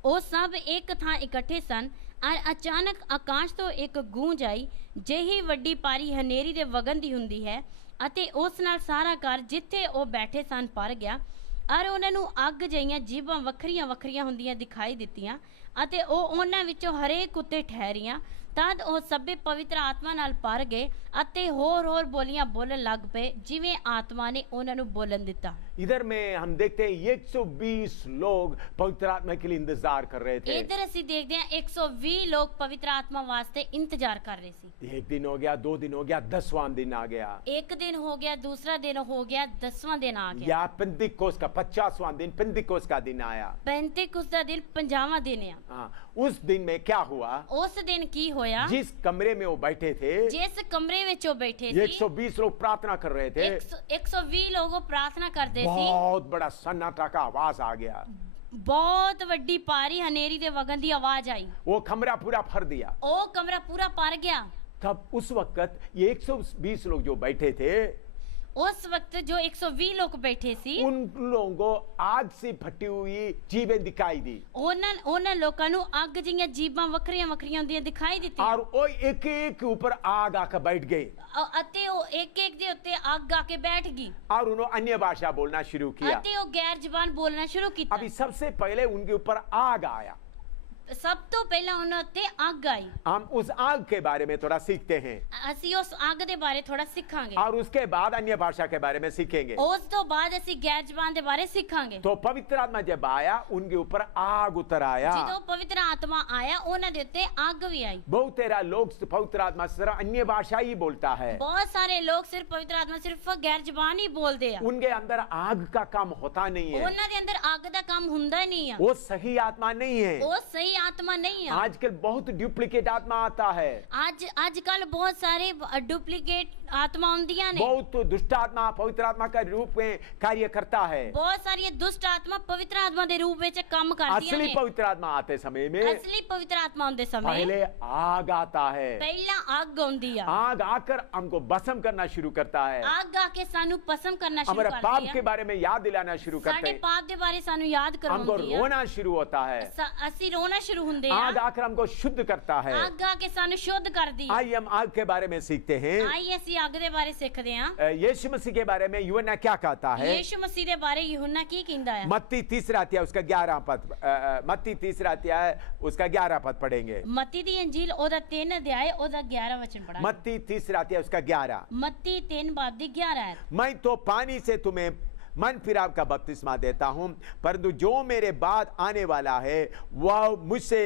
ਉਹ ਸਭ ਇੱਕ ਥਾਂ ਇਕੱਠੇ ਸਨ ਔਰ ਅਚਾਨਕ ਆਕਾਸ਼ ਤੋਂ ਇੱਕ ਗੂੰਜ ਆਈ ਜਿਹੀ ਵੱਡੀ ਭਾਰੀ ਹਨੇਰੀ ਦੇ ਵਗਣ ਦੀ ਹੁੰਦੀ ਹੈ ਅਤੇ ਉਸ ਨਾਲ ਸਾਰਾ ਘਰ ਜਿੱਥੇ ਉਹ ਬੈਠੇ ਸਨ ਭਰ ਗਿਆ ਔਰ ਉਹਨਾਂ ਨੂੰ ਅੱਗ ਜਿਹੀਆਂ ਜੀਭਾਂ ਵੱਖਰੀਆਂ ਵੱਖਰੀਆਂ ਹੁੰਦੀਆਂ ਦਿਖਾਈ ਦਿੱਤੀਆਂ ਅਤੇ ਉਹ ਉਹਨਾਂ ਵਿੱਚੋਂ ਹਰੇਕ ਉੱਤੇ ਠਹਿਰੀਆਂ ਤਦ ਉਹ ਸਭੇ ਪਵਿੱਤਰ ਆਤਮਾ ਨਾਲ ਭਰ ਗਏ ਅਤੇ ਹੋਰ ਬੋਲੀਆਂ ਬੋਲਣ ਲੱਗ ਪਏ ਜਿਵੇਂ ਆਤਮਾ ਨੇ ਉਹਨਾਂ ਨੂੰ ਬੋਲਣ ਦਿੱਤਾ। इधर में हम देखते हैं 120 लोग पवित्र आत्मा के लिए इंतजार कर रहे थे। इधर ਅਸੀਂ ਦੇਖਦੇ ਹਾਂ 120 ਲੋਕ ਪਵਿੱਤਰ ਆਤਮਾ ਵਾਸਤੇ ਇੰਤਜ਼ਾਰ ਕਰ ਰਹੇ ਸੀ। एक दिन हो गया, 2 दिन हो गया, 10वां दिन आ गया। ਇੱਕ ਦਿਨ ਹੋ ਗਿਆ, ਦੂਸਰਾ ਦਿਨ ਹੋ ਗਿਆ, 10ਵਾਂ ਦਿਨ ਆ ਗਿਆ। या पेंतिकोस्त का 50वां दिन पेंतिकोस्त का दिन आया। पेंतीकुस्त ਦਾ ਦਿਨ 50ਵਾਂ ਦਿਨ ਆ। हाँ, उस दिन में क्या हुआ? ਉਸ ਦਿਨ ਕੀ ਹੋਇਆ? जिस कमरे में वो बैठे थे ਜਿਸ ਕਮਰੇ ਵਿੱਚ ਉਹ ਬੈਠੇ ਸੀ 120 लोग प्रार्थना कर रहे थे। 120 ਲੋਕ ਉਹ ਪ੍ਰਾਰਥਨਾ ਕਰਦੇ ਸੀ। बहुत बड़ा सन्नाटा का आवाज आ गया। ਬਹੁਤ ਵੱਡੀ ਭਾਰੀ ਹਨੇਰੀ ਦੇ ਵਗਣ ਦੀ ਆਵਾਜ਼ ਆਈ। वो कमरा पूरा भर दिया। ਉਹ ਕਮਰਾ ਪੂਰਾ ਭਰ ਗਿਆ। तब उस वक्त ये 120 लोग जो बैठे थे उस वक्त जो 120 लोग बैठे सी उन लोगों को आग से फटी हुई जीभें दिखाई दी ਉਹਨਾਂ ਲੋਕਾਂ ਨੂੰ ਅੱਗ ਜਿਹੀਆਂ ਜੀਭਾਂ ਵੱਖਰੀਆਂ ਵੱਖਰੀਆਂ ਹੁੰਦੀਆਂ ਦਿਖਾਈ ਦਿੱਤੀਆਂ और वो एक एक के ऊपर आग आकर बैठ गए ਅਤੇ ਉਹ ਇੱਕ ਇੱਕ ਦੇ ਉੱਤੇ ਅੱਗ ਆ ਕੇ ਬੈਠ ਗਈ और उन्होंने अन्य भाषा बोलना शुरू किया। ਅਤੇ ਉਹ ਗੈਰ ਜ਼ਬਾਨ ਬੋਲਣਾ ਸ਼ੁਰੂ ਕੀਤਾ। अभी सबसे पहले उनके ऊपर आग आया। ਸਭ ਤੋਂ ਪਹਿਲਾਂ ਉਹਨਾਂ ਉੱਤੇ ਅੱਗ ਆਈ। हम उस आग के बारे में थोड़ा सीखते हैं ਅਸੀਂ ਉਸ ਅੱਗ ਦੇ ਬਾਰੇ ਥੋੜਾ ਸਿੱਖਾਂਗੇ और उसके बाद अन्य भाषा के बारे में सीखेंगे। ਉਸ ਤੋਂ ਬਾਅਦ ਅਸੀਂ ਗੈਰ ਜ਼ਬਾਨ ਦੇ ਬਾਰੇ ਸਿੱਖਾਂਗੇ। तो पवित्र आत्मा जब आया उनके ऊपर आग उतर आया। ਜਦੋਂ ਪਵਿੱਤਰ ਆਤਮਾ ਆਇਆ ਉਹਨਾਂ ਦੇ ਉੱਤੇ ਅੱਗ ਵੀ ਆਈ। बहुत तेरा लोग पवित्र आत्मा सिर्फ अन्य भाषा ही बोलता है। बहुत सारे लोग सिर्फ पवित्र आत्मा सिर्फ गैर ਜ਼ਬਾਨ ਹੀ ਬੋਲਦੇ ਆ। उनके अंदर आग का काम होता नहीं है। ਉਹਨਾਂ ਦੇ ਅੰਦਰ ਅੱਗ ਦਾ ਕੰਮ ਹੁੰਦਾ ਨਹੀਂ ਆ। वो सही आत्मा नहीं है। ਉਹ ਸਹੀ ਆਤਮਾ ਨਹੀਂ ਆ। आजकल बहुत डुप्लीकेट आत्मा आता है। आज कल बहुत सारे डुप्लीकेट आत्मा आਉਂਦੀਆਂ ਨੇ। बहुत दुष्ट आत्मा पवित्र आत्मा का रूप में कार्य करता है। बहुत सारी दुष्ट आत्मा पवित्र आत्मा ਦੇ ਰੂਪ ਵਿੱਚ ਕੰਮ ਕਰਦੀਆਂ ਨੇ। असली पवित्र आत्मा आते समय में असली पवित्र आत्मा आਉਂਦੇ ਸਮੇਂ पहले आग आता है। ਪਹਿਲਾਂ ਅੱਗ ਆਉਂਦੀ ਆ। आग आकर हमको भस्म करना शुरू करता है। ਅੱਗ ਆ ਕੇ ਸਾਨੂੰ ਭਸਮ ਕਰਨਾ ਸ਼ੁਰੂ हमारे ਕਰਦੀ पाप ਆ। के बारे में याद दिलाना शुरू करते ਸਾਡੇ हैं। ਪਾਪ ਦੇ ਬਾਰੇ ਸਾਨੂੰ ਯਾਦ हमको ਕਰਵਾਉਂਦੀ ਆ। रोना शुरू होता है। ਅਸੀਂ ਰੋਣਾ ਸ਼ੁਰੂ ਹੁੰਦੇ आग ਆ। आकर हमको शुद्ध करता है। ਅੱਗ ਆ ਕੇ ਸਾਨੂੰ ਸ਼ੁੱਧ ਕਰਦੀ ਆ। आइए हम आग के बारे में सीखते हैं। ਆਈ ਅਸੀਂ ਅੱਗ ਦੇ ਬਾਰੇ ਸਿੱਖਦੇ ਹਾਂ। यीशु मसीह के बारे में यूहन्ना क्या कहता है? ਯੀਸ਼ੂ ਮਸੀਹ ਦੇ ਬਾਰੇ यूहन्ना ਕੀ ਕਹਿੰਦਾ ਹੈ? मत्ती 3 अध्याय उसका 11 पद मत्ती 3 अध्याय उसका 11 पद पढ़ेंगे। ਮੱਤੀ ਦੀ ਅੰਜੀਲ ਉਹਦਾ 3 ਅਧਿਆਇ ਉਹਦਾ 11 वचन पढ़ा। मत्ती 3 अध्याय उसका 11। मत्ती 3 बाब दी 11 है। मैं तो पानी से तुम्हें मन फिराव का बपतिस्मा देता हूं परंतु जो मेरे बाद आने वाला है वह मुझसे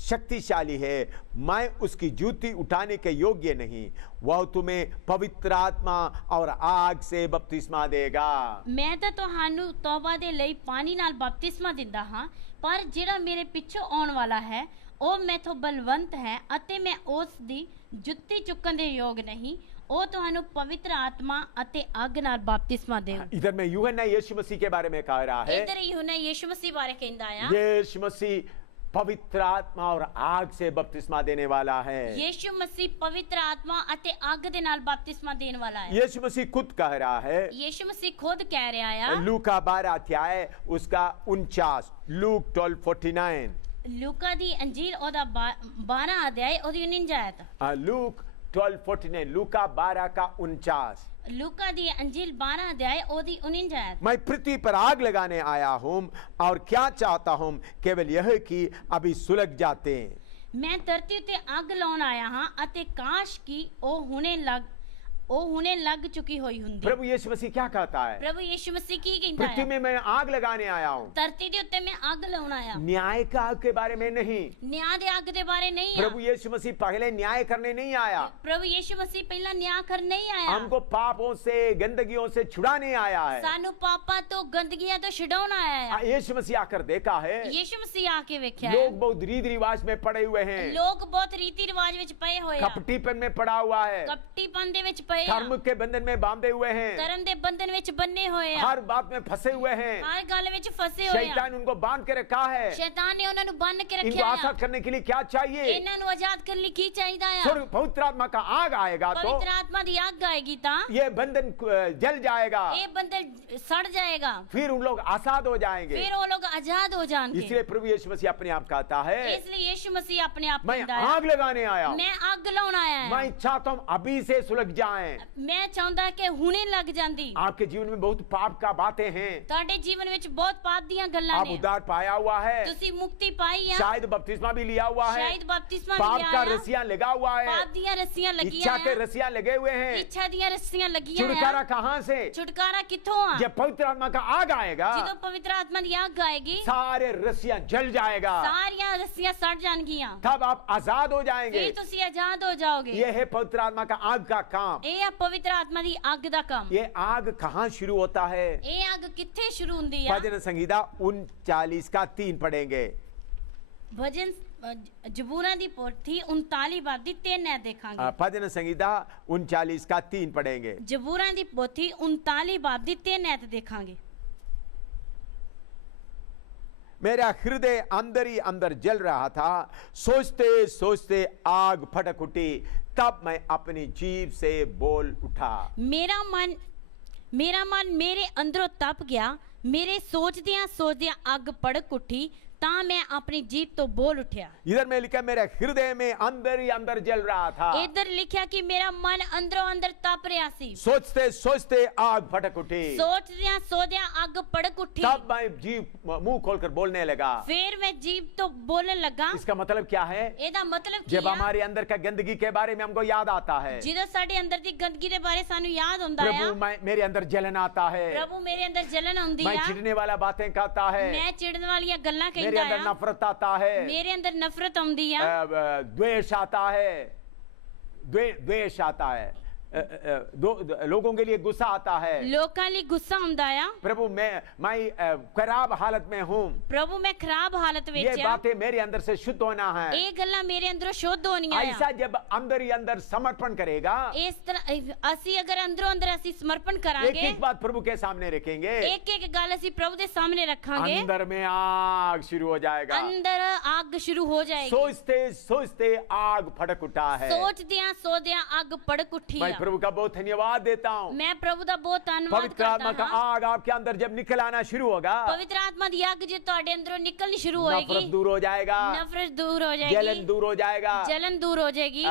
शक्तिशाली है मैं उसकी जूती उठाने के योग्य नहीं वह तुम्हें पवित्र आत्मा और आग से बपतिस्मा देगा। मैं तो ਤੁਹਾਨੂੰ ਤੌਬਾ ਦੇ ਲਈ ਪਾਣੀ ਨਾਲ ਬਪਤਿਸਮਾ ਦਿੰਦਾ ਹਾਂ ਪਰ ਜਿਹੜਾ ਮੇਰੇ ਪਿੱਛੋਂ ਆਉਣ ਵਾਲਾ ਹੈ ਉਹ ਮੈਥੋਂ ਬਲਵੰਤ ਹੈ ਅਤੇ ਮੈਂ ਉਸ ਦੀ ਜੁੱਤੀ ਚੁੱਕਣ ਦੇ ਯੋਗ ਨਹੀਂ ਉਹ ਤੁਹਾਨੂੰ ਪਵਿੱਤਰ ਆਤਮਾ ਅਤੇ ਅੱਗ ਨਾਲ ਬਪਤਿਸਮਾ ਦੇਊ। इधर में यूहन्ना यीशु मसीह के बारे में कह रहा है। ਇਧਰ यूहन्ना ਯੀਸ਼ੂ ਮਸੀਹ ਬਾਰੇ ਕਹਿੰਦਾ ਆ। यीशु मसीह पवित्र आत्मा और आग से बपतिस्मा देने वाला है। यीशु मसीह पवित्र आत्मा ਅਤੇ ਅੱਗ ਦੇ ਨਾਲ ਬਪਤਿਸਮਾ ਦੇਣ ਵਾਲਾ ਹੈ। यीशु मसीह खुद कह रहा है। यीशु मसीह खुद कह रहा है। लूका 12 अध्याय उसका 49 लूक 12:49 लूका दी अंजील ओदा 12 अध्याय ओदी 49 आयत। लूक 12:49 लूका 12 का 49 लूका दी अंजील 12 अध्याय ओदी 49 आयत। मैं पृथ्वी पर आग लगाने आया हूँ और क्या चाहता हूँ केवल यह कि अभी सुलग जाते हैं। मैं धरती ते आग लाउन आया हां अते काश की ओ हुने लग चुकी हुई हुंदी। प्रभु यीशु मसीह क्या कहता है? प्रभु यीशु मसीह की कहता पृथ्वी है में मैं आग लगाने आया हूँ। धरती दे उत्ते मैं आग लाउन आया। न्याय का आग के बारे में नहीं। न्याय दे आग दे बारे नहीं। प्रभु यीशु मसीह पहले न्याय करने नहीं आया। प्रभु यीशु मसीह पहला न्याय कर नहीं आया। हमको पापों से गंदगियों से छुड़ाने आया है। सानू पापा तो गंदगियां तो छुड़ाउन आया है। यीशु मसीह आकर देखा है। यीशु मसीह आके वेख्या है। लोग बहुत रीति रिवाज में पड़े हुए हैं। लोग बहुत रीति रिवाज विच पए होए हैं। कपटीपन में पड़ा हुआ है। कपटीपन दे विच पए ਹੋਏ ਆ, कर्म के बंधन में बांधे हुए हैं, ਧਰਮ ਦੇ ਬੰਧਨ ਵਿੱਚ ਬੰਨੇ ਹੋਏ ਆ, हर बात में फंसे हुए हैं। ਹਰ ਗੱਲ ਵਿੱਚ ਫਸੇ ਹੋਏ ਆ। शैतान उनको बांध के रखा है। ਸ਼ੈਤਾਨ ਨੇ ਉਹਨਾਂ ਨੂੰ ਬੰਨ ਕੇ इनको ਰੱਖਿਆ ਆ। आजाद करने के लिए क्या चाहिए? ਇਹਨਾਂ ਨੂੰ ਆਜ਼ਾਦ ਕਰਨ ਲਈ ਕੀ ਚਾਹੀਦਾ ਆ? स्वर्ग पवित्र आत्मा का आग आएगा तो ਪਵਿੱਤਰ ਆਤਮਾ ਦੀ ਅੱਗ ਆਏਗੀ ਤਾਂ ये बंधन जल जाएगा, ਇਹ ਬੰਧਨ ਸੜ ਜਾਏਗਾ, फिर उन लोग आजाद हो जाएंगे। ਫਿਰ ਉਹ ਲੋਕ ਆਜ਼ਾਦ ਹੋ ਜਾਣਗੇ। इसलिए प्रभु यीशु मसीह अपने आप कहता है, ਇਸ ਲਈ ਯਿਸੂ ਮਸੀਹ ਆਪਣੇ ਆਪ मैं ਕਹਿੰਦਾ ਹੈ, आग लगाने आया हूं। ਮੈਂ ਅੱਗ ਲਾਉਣ ਆਇਆ ਹਾਂ। मैं चाहता हूं अभी से सुलग जाएं। ਮੈਂ ਚਾਹੁੰਦਾ ਕਿ ਹੁਣੇ ਲੱਗ ਜਾਂਦੀ। आपके जीवन में बहुत पाप का बातें हैं, ਤੁਹਾਡੇ ਜੀਵਨ ਵਿੱਚ ਬਹੁਤ ਪਾਪ ਦੀਆਂ ਗੱਲਾਂ आप ਨੇ, उद्धार पाया हुआ है, ਤੁਸੀਂ ਮੁਕਤੀ ਪਾਈ ਆ, शायद बपतिस्मा भी लिया हुआ है, ਸ਼ਾਇਦ ਬਪਤਿਸਮਾ पाप ਲਿਆ का ਆ, रस्सियां लगा हुआ है, ਪਾਪ ਦੀਆਂ ਰੱਸੀਆਂ ਲੱਗੀਆਂ इच्छा के ਆ, रस्सियां लगे हुए हैं। ਇੱਛਾ ਦੀਆਂ ਰੱਸੀਆਂ ਲੱਗੀਆਂ छुटकारा ਆ। कहां से? ਛੁਟਕਾਰਾ ਕਿੱਥੋਂ ਆ? जब पवित्र आत्मा का आग आएगा, ਜਦੋਂ ਪਵਿੱਤਰ ਆਤਮਾ ਦੀ ਅੱਗ ਆਏਗੀ, सारे रस्सियां जल जाएगा, ਸਾਰੀਆਂ ਰੱਸੀਆਂ ਸੜ ਜਾਣਗੀਆਂ, तब आप आजाद हो जाएंगे। ਫਿਰ ਤੁਸੀਂ ਆਜ਼ਾਦ ਹੋ ਜਾਓਗੇ। ये है पवित्र आत्मा का आग का काम। ਇਹ ਆ ਪਵਿੱਤਰ ਆਤਮਾ ਦੀ ਅੱਗ ਦਾ ਕੰਮ। ये आग कहां शुरू होता है? ਇਹ ਅੱਗ ਕਿੱਥੇ ਸ਼ੁਰੂ ਹੁੰਦੀ ਆ? भजन संहिता 39 का 3 पढ़ेंगे। ਭਜਨ ਜ਼ਬੂਰਾਂ ਦੀ ਪੋਥੀ 39 ਬਾਬ ਦੀ 3 ਐ ਦੇਖਾਂਗੇ। भजन संहिता 39 का 3 पढ़ेंगे। ਜ਼ਬੂਰਾਂ ਦੀ ਪੋਥੀ 39 ਬਾਬ ਦੀ 3 ਐ ਦੇਖਾਂਗੇ। मेरा हृदय अंदर ही अंदर जल रहा था, सोचते सोचते आग फटक उठी, तब मैं अपनी जीभ से बोल उठा। ਮੇਰਾ ਮਨ ਮੇਰੇ ਅੰਦਰੋਂ ਤਪ ਗਿਆ, ਮੇਰੇ ਸੋਚਦਿਆਂ ਸੋਚਦਿਆਂ ਅੱਗ ਭੜਕ ਉੱਠੀ, ਤਾਂ ਮੈਂ ਆਪਣੀ ਜੀਭ ਤੋਂ ਬੋਲ ਉੱਠਿਆ। इधर में लिखा मेरे हृदय में अंदर ही अंदर जल रहा था, ਇੱਧਰ ਲਿਖਿਆ ਕਿ ਮੇਰਾ ਮਨ ਅੰਦਰੋਂ ਅੰਦਰ ਤਪ ਰਿਹਾ ਸੀ, सोचते सोचते आग फटक उठी, ਸੋਚਦਿਆਂ ਸੋਚਦਿਆਂ ਅੱਗ ਭੜਕ ਉੱਠੀ, तब मैं जीभ मुंह खोलकर बोलने लगा। ਫਿਰ ਮੈਂ ਜੀਭ ਤੋਂ ਬੋਲਣ ਲੱਗਾ। इसका मतलब क्या है? ਇਹਦਾ ਮਤਲਬ ਕੀ जब ਆ? हमारे अंदर का गंदगी के बारे में हमको याद आता है, ਜਦੋਂ ਸਾਡੇ ਅੰਦਰ ਦੀ ਗੰਦਗੀ ਦੇ ਬਾਰੇ ਸਾਨੂੰ ਯਾਦ ਹੁੰਦਾ ਆ, प्रभु मेरे अंदर जलन आता है, ਪ੍ਰਭੂ ਮੇਰੇ ਅੰਦਰ ਜਲਨ ਆਉਂਦੀ मैं ਆ, चिढ़ने वाला बातें कहता है, ਮੈਂ ਚਿੜਨ ਵਾਲੀਆਂ ਗੱਲਾਂ मेरे ਕਹਿੰਦਾ अंदर ਆ, नफरत आता है, ਮੇਰੇ ਅੰਦਰ ਨਫ਼ਰਤ ਆਉਂਦੀ ਆ, द्वेष आता है, द्वेष आता है, लोगों के लिए गुस्सा आता है। ਲੋਕਾਂ ਲਈ ਗੁੱਸਾ ਹੁੰਦਾ ਆ। प्रभु मैं खराब हालत में हूँ, ਪ੍ਰਭੂ ਮੈਂ ਖਰਾਬ ਹਾਲਤ ये ਵਿੱਚ ਆ, बातें मेरे अंदर से शुद्ध होना है। ਇਹ ਗੱਲਾਂ ਮੇਰੇ ਅੰਦਰੋਂ ਸ਼ੁੱਧ ਹੋਣੀਆਂ ऐसा ਆ। जब अंदर ही अंदर समर्पण करेगा, ਇਸ ਤਰ੍ਹਾਂ ਅਸੀਂ ਅਗਰ ਅੰਦਰੋਂ ਅੰਦਰ ਅਸੀਂ ਸਮਰਪਣ एक ਕਰਾਂਗੇ, एक बात प्रभु के सामने रखेंगे, ਇੱਕ ਇੱਕ ਗੱਲ ਅਸੀਂ ਪ੍ਰਭੂ ਦੇ ਸਾਹਮਣੇ ਰੱਖਾਂਗੇ, अंदर में आग शुरू हो जाएगा। ਅੰਦਰ ਅੱਗ ਸ਼ੁਰੂ ਹੋ ਜਾਏਗੀ। सोचते सोचते आग फटक उठा है। ਸੋਚਦਿਆਂ ਸੋਚਦਿਆਂ ਅੱਗ ਭੜਕ ਉੱਠੀ मैं ਆ। प्रभु का बहुत धन्यवाद देता हूँ। ਮੈਂ ਪ੍ਰਭੂ ਦਾ ਬਹੁਤ ਧੰਨਵਾਦ पवित्र आत्मा ਕਰਦਾ का ਹਾਂ। आग आपके अंदर जब निकल आना शुरू होगा, ਪਵਿੱਤਰ ਆਤਮਾ ਦੀ ਅੱਗ ਜੇ ਤੁਹਾਡੇ ਅੰਦਰੋਂ ਨਿਕਲਣੀ ਸ਼ੁਰੂ नफरत ਹੋਏਗੀ, दूर हो जाएगा, ਨਫ਼ਰਤ ਦੂਰ ਹੋ जलन ਜਾਏਗੀ, दूर हो जाएगा, ਜਲਨ ਦੂਰ ਹੋ ਜਾਏਗੀ,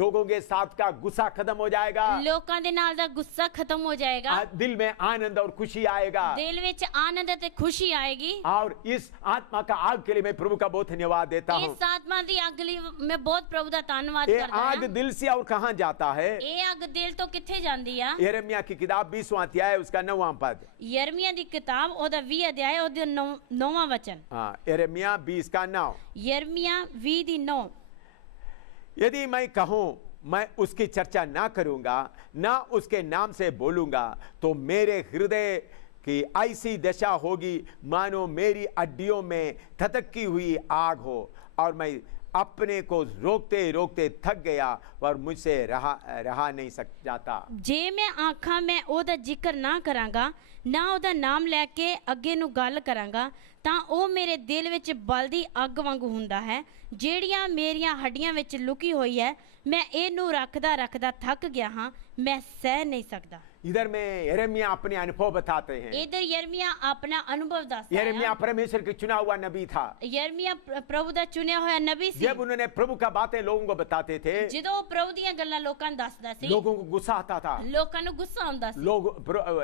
लोगों के साथ का गुस्सा खत्म हो जाएगा, ਲੋਕਾਂ ਦੇ ਨਾਲ ਦਾ ਗੁੱਸਾ ਖਤਮ ਹੋ ਜਾਏਗਾ, दिल में आनंद और खुशी आएगा। ਦਿਲ ਵਿੱਚ ਆਨੰਦ ਅਤੇ ਖੁਸ਼ੀ ਆਏਗੀ। और इस आत्मा का आग के लिए मैं प्रभु का बहुत धन्यवाद देता हूँ। ਇਸ ਆਤਮਾ ਦੀ ਅੱਗ ਲਈ ਮੈਂ ਬਹੁਤ ਪ੍ਰਭੂ ਦਾ ਧੰਨਵਾਦ ये ਕਰਦਾ आग ਹਾਂ। दिल से और कहाँ जाता है? ਇਹ ਅੱਗ ਦਿਲ ਤੋਂ ਕਿੱਥੇ ਜਾਂਦੀ ਆ? यिर्मयाह की किताब 20वां अध्याय उसका 9वां पद। ਯਰਮੀਆ ਦੀ ਕਿਤਾਬ ਉਹਦਾ 20 ਅਧਿਆਇ ਉਹਦਾ 9ਵਾਂ ਵਚਨ। हाँ, यिर्मयाह 20 का 9। ਯਰਮੀਆ 20 ਦੀ 9। यदि मैं कहूं मैं उसकी चर्चा ना करूंगा, ना उसके नाम से बोलूंगा, तो मेरे हृदय की ऐसी दशा होगी मानो मेरी हड्डियों में धधकती हुई आग हो, और मैं अपने को रोकते रोकते थक गया और मुझसे रहा नहीं जाता। ਜੇ ਮੈਂ ਆਖਾਂ ਮੈਂ ਉਹਦਾ ਜ਼ਿਕਰ ਨਾ ਕਰਾਂਗਾ, ਨਾ ਉਹਦਾ ਨਾਮ ਲੈ ਕੇ ਅੱਗੇ ਨੂੰ ਗੱਲ ਕਰਾਂਗਾ, ਤਾਂ ਉਹ ਮੇਰੇ ਦਿਲ ਵਿੱਚ ਬਲਦੀ ਅੱਗ ਵਾਂਗੂ ਹੁੰਦਾ ਹੈ, ਜਿਹੜੀਆਂ ਮੇਰੀਆਂ ਹੱਡੀਆਂ ਵਿੱਚ ਲੁਕੀ ਹੋਈ ਹੈ। ਮੈਂ ਇਹਨੂੰ ਰੱਖਦਾ ਰੱਖਦਾ ਥੱਕ ਗਿਆ ਹਾਂ, ਮੈਂ ਸਹਿ ਨਹੀਂ ਸਕਦਾ। इधर में यिर्मयाह अपने अनुभव बताते हैं। ਇਧਰ ਯਰਮੀਆ ਆਪਣਾ ਅਨੁਭव ਦੱਸਦਾ यिर्मयाह ਹੈ। परमेश्वर के चुना हुआ नबी था। ਯਰਮੀਆ ਪ੍ਰਭੂ ਦਾ ਚੁਣਿਆ ਹੋਇਆ ਨਬੀ ਸੀ। जब उन्होंने प्रभु का बातें लोगों को बताते थे, ਜਦੋਂ ਉਹ ਪ੍ਰਭੂ ਦੀਆਂ ਗੱਲਾਂ ਲੋਕਾਂ ਨੂੰ ਦੱਸਦਾ ਸੀ, लोगों को गुस्सा आता था। ਲੋਕਾਂ ਨੂੰ ਗੁੱਸਾ ਆਉਂਦਾ ਸੀ।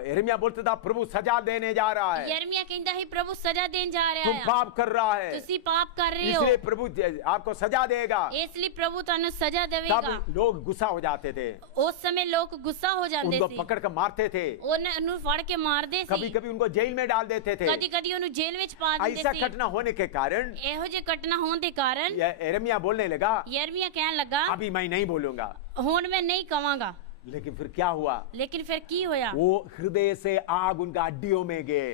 यिर्मयाह बोलता था प्रभु सजा देने जा रहा है, ਯਰਮੀਆ ਕਹਿੰਦਾ ਸੀ ਪ੍ਰਭੂ ਸਜ਼ਾ ਦੇਣ ਜਾ ਰਿਹਾ तुम ਹੈ, पाप कर रहा है, ਤੁਸੀਂ ਪਾਪ ਕਰ ਰਹੇ ਹੋ, इसलिए प्रभु आपको सजा देगा। ਇਸ ਲਈ ਪ੍ਰਭੂ ਤੁਹਾਨੂੰ ਸਜ਼ਾ ਦੇਵੇਗਾ। तब लोग गुस्सा हो जाते थे, ਉਸ ਸਮੇਂ ਲੋਕ ਗੁੱਸਾ ਹੋ ਜਾਂਦੇ उनको ਸੀ, पकड़ कर मारते थे, ਉਹਨਾਂ ਨੂੰ ਫੜ ਕੇ ਮਾਰਦੇ कभी ਸੀ, कभी उनको जेल में डाल देते थे। ਕਦੀ ਕਦੀ ਉਹਨੂੰ ਜੇਲ੍ਹ ਵਿੱਚ ਪਾ ਦਿੰਦੇ ऐसा ਸੀ। घटना होने के कारण ਇਹੋ ਜਿਹੀ ਘਟਨਾ ਹੋਣ ਦੇ ਕਾਰਨ यिर्मयाह बोलने लगा, ਯਰਮੀਆ ਕਹਿਣ ਲੱਗਾ अभी मैं नहीं बोलूंगा, ਹੁਣ ਮੈਂ ਨਹੀਂ ਕਵਾਂਗਾ, लेकिन फिर क्या हुआ? लेकिन फिर की होया? वो हृदय से आग उनका हड्डियों में गए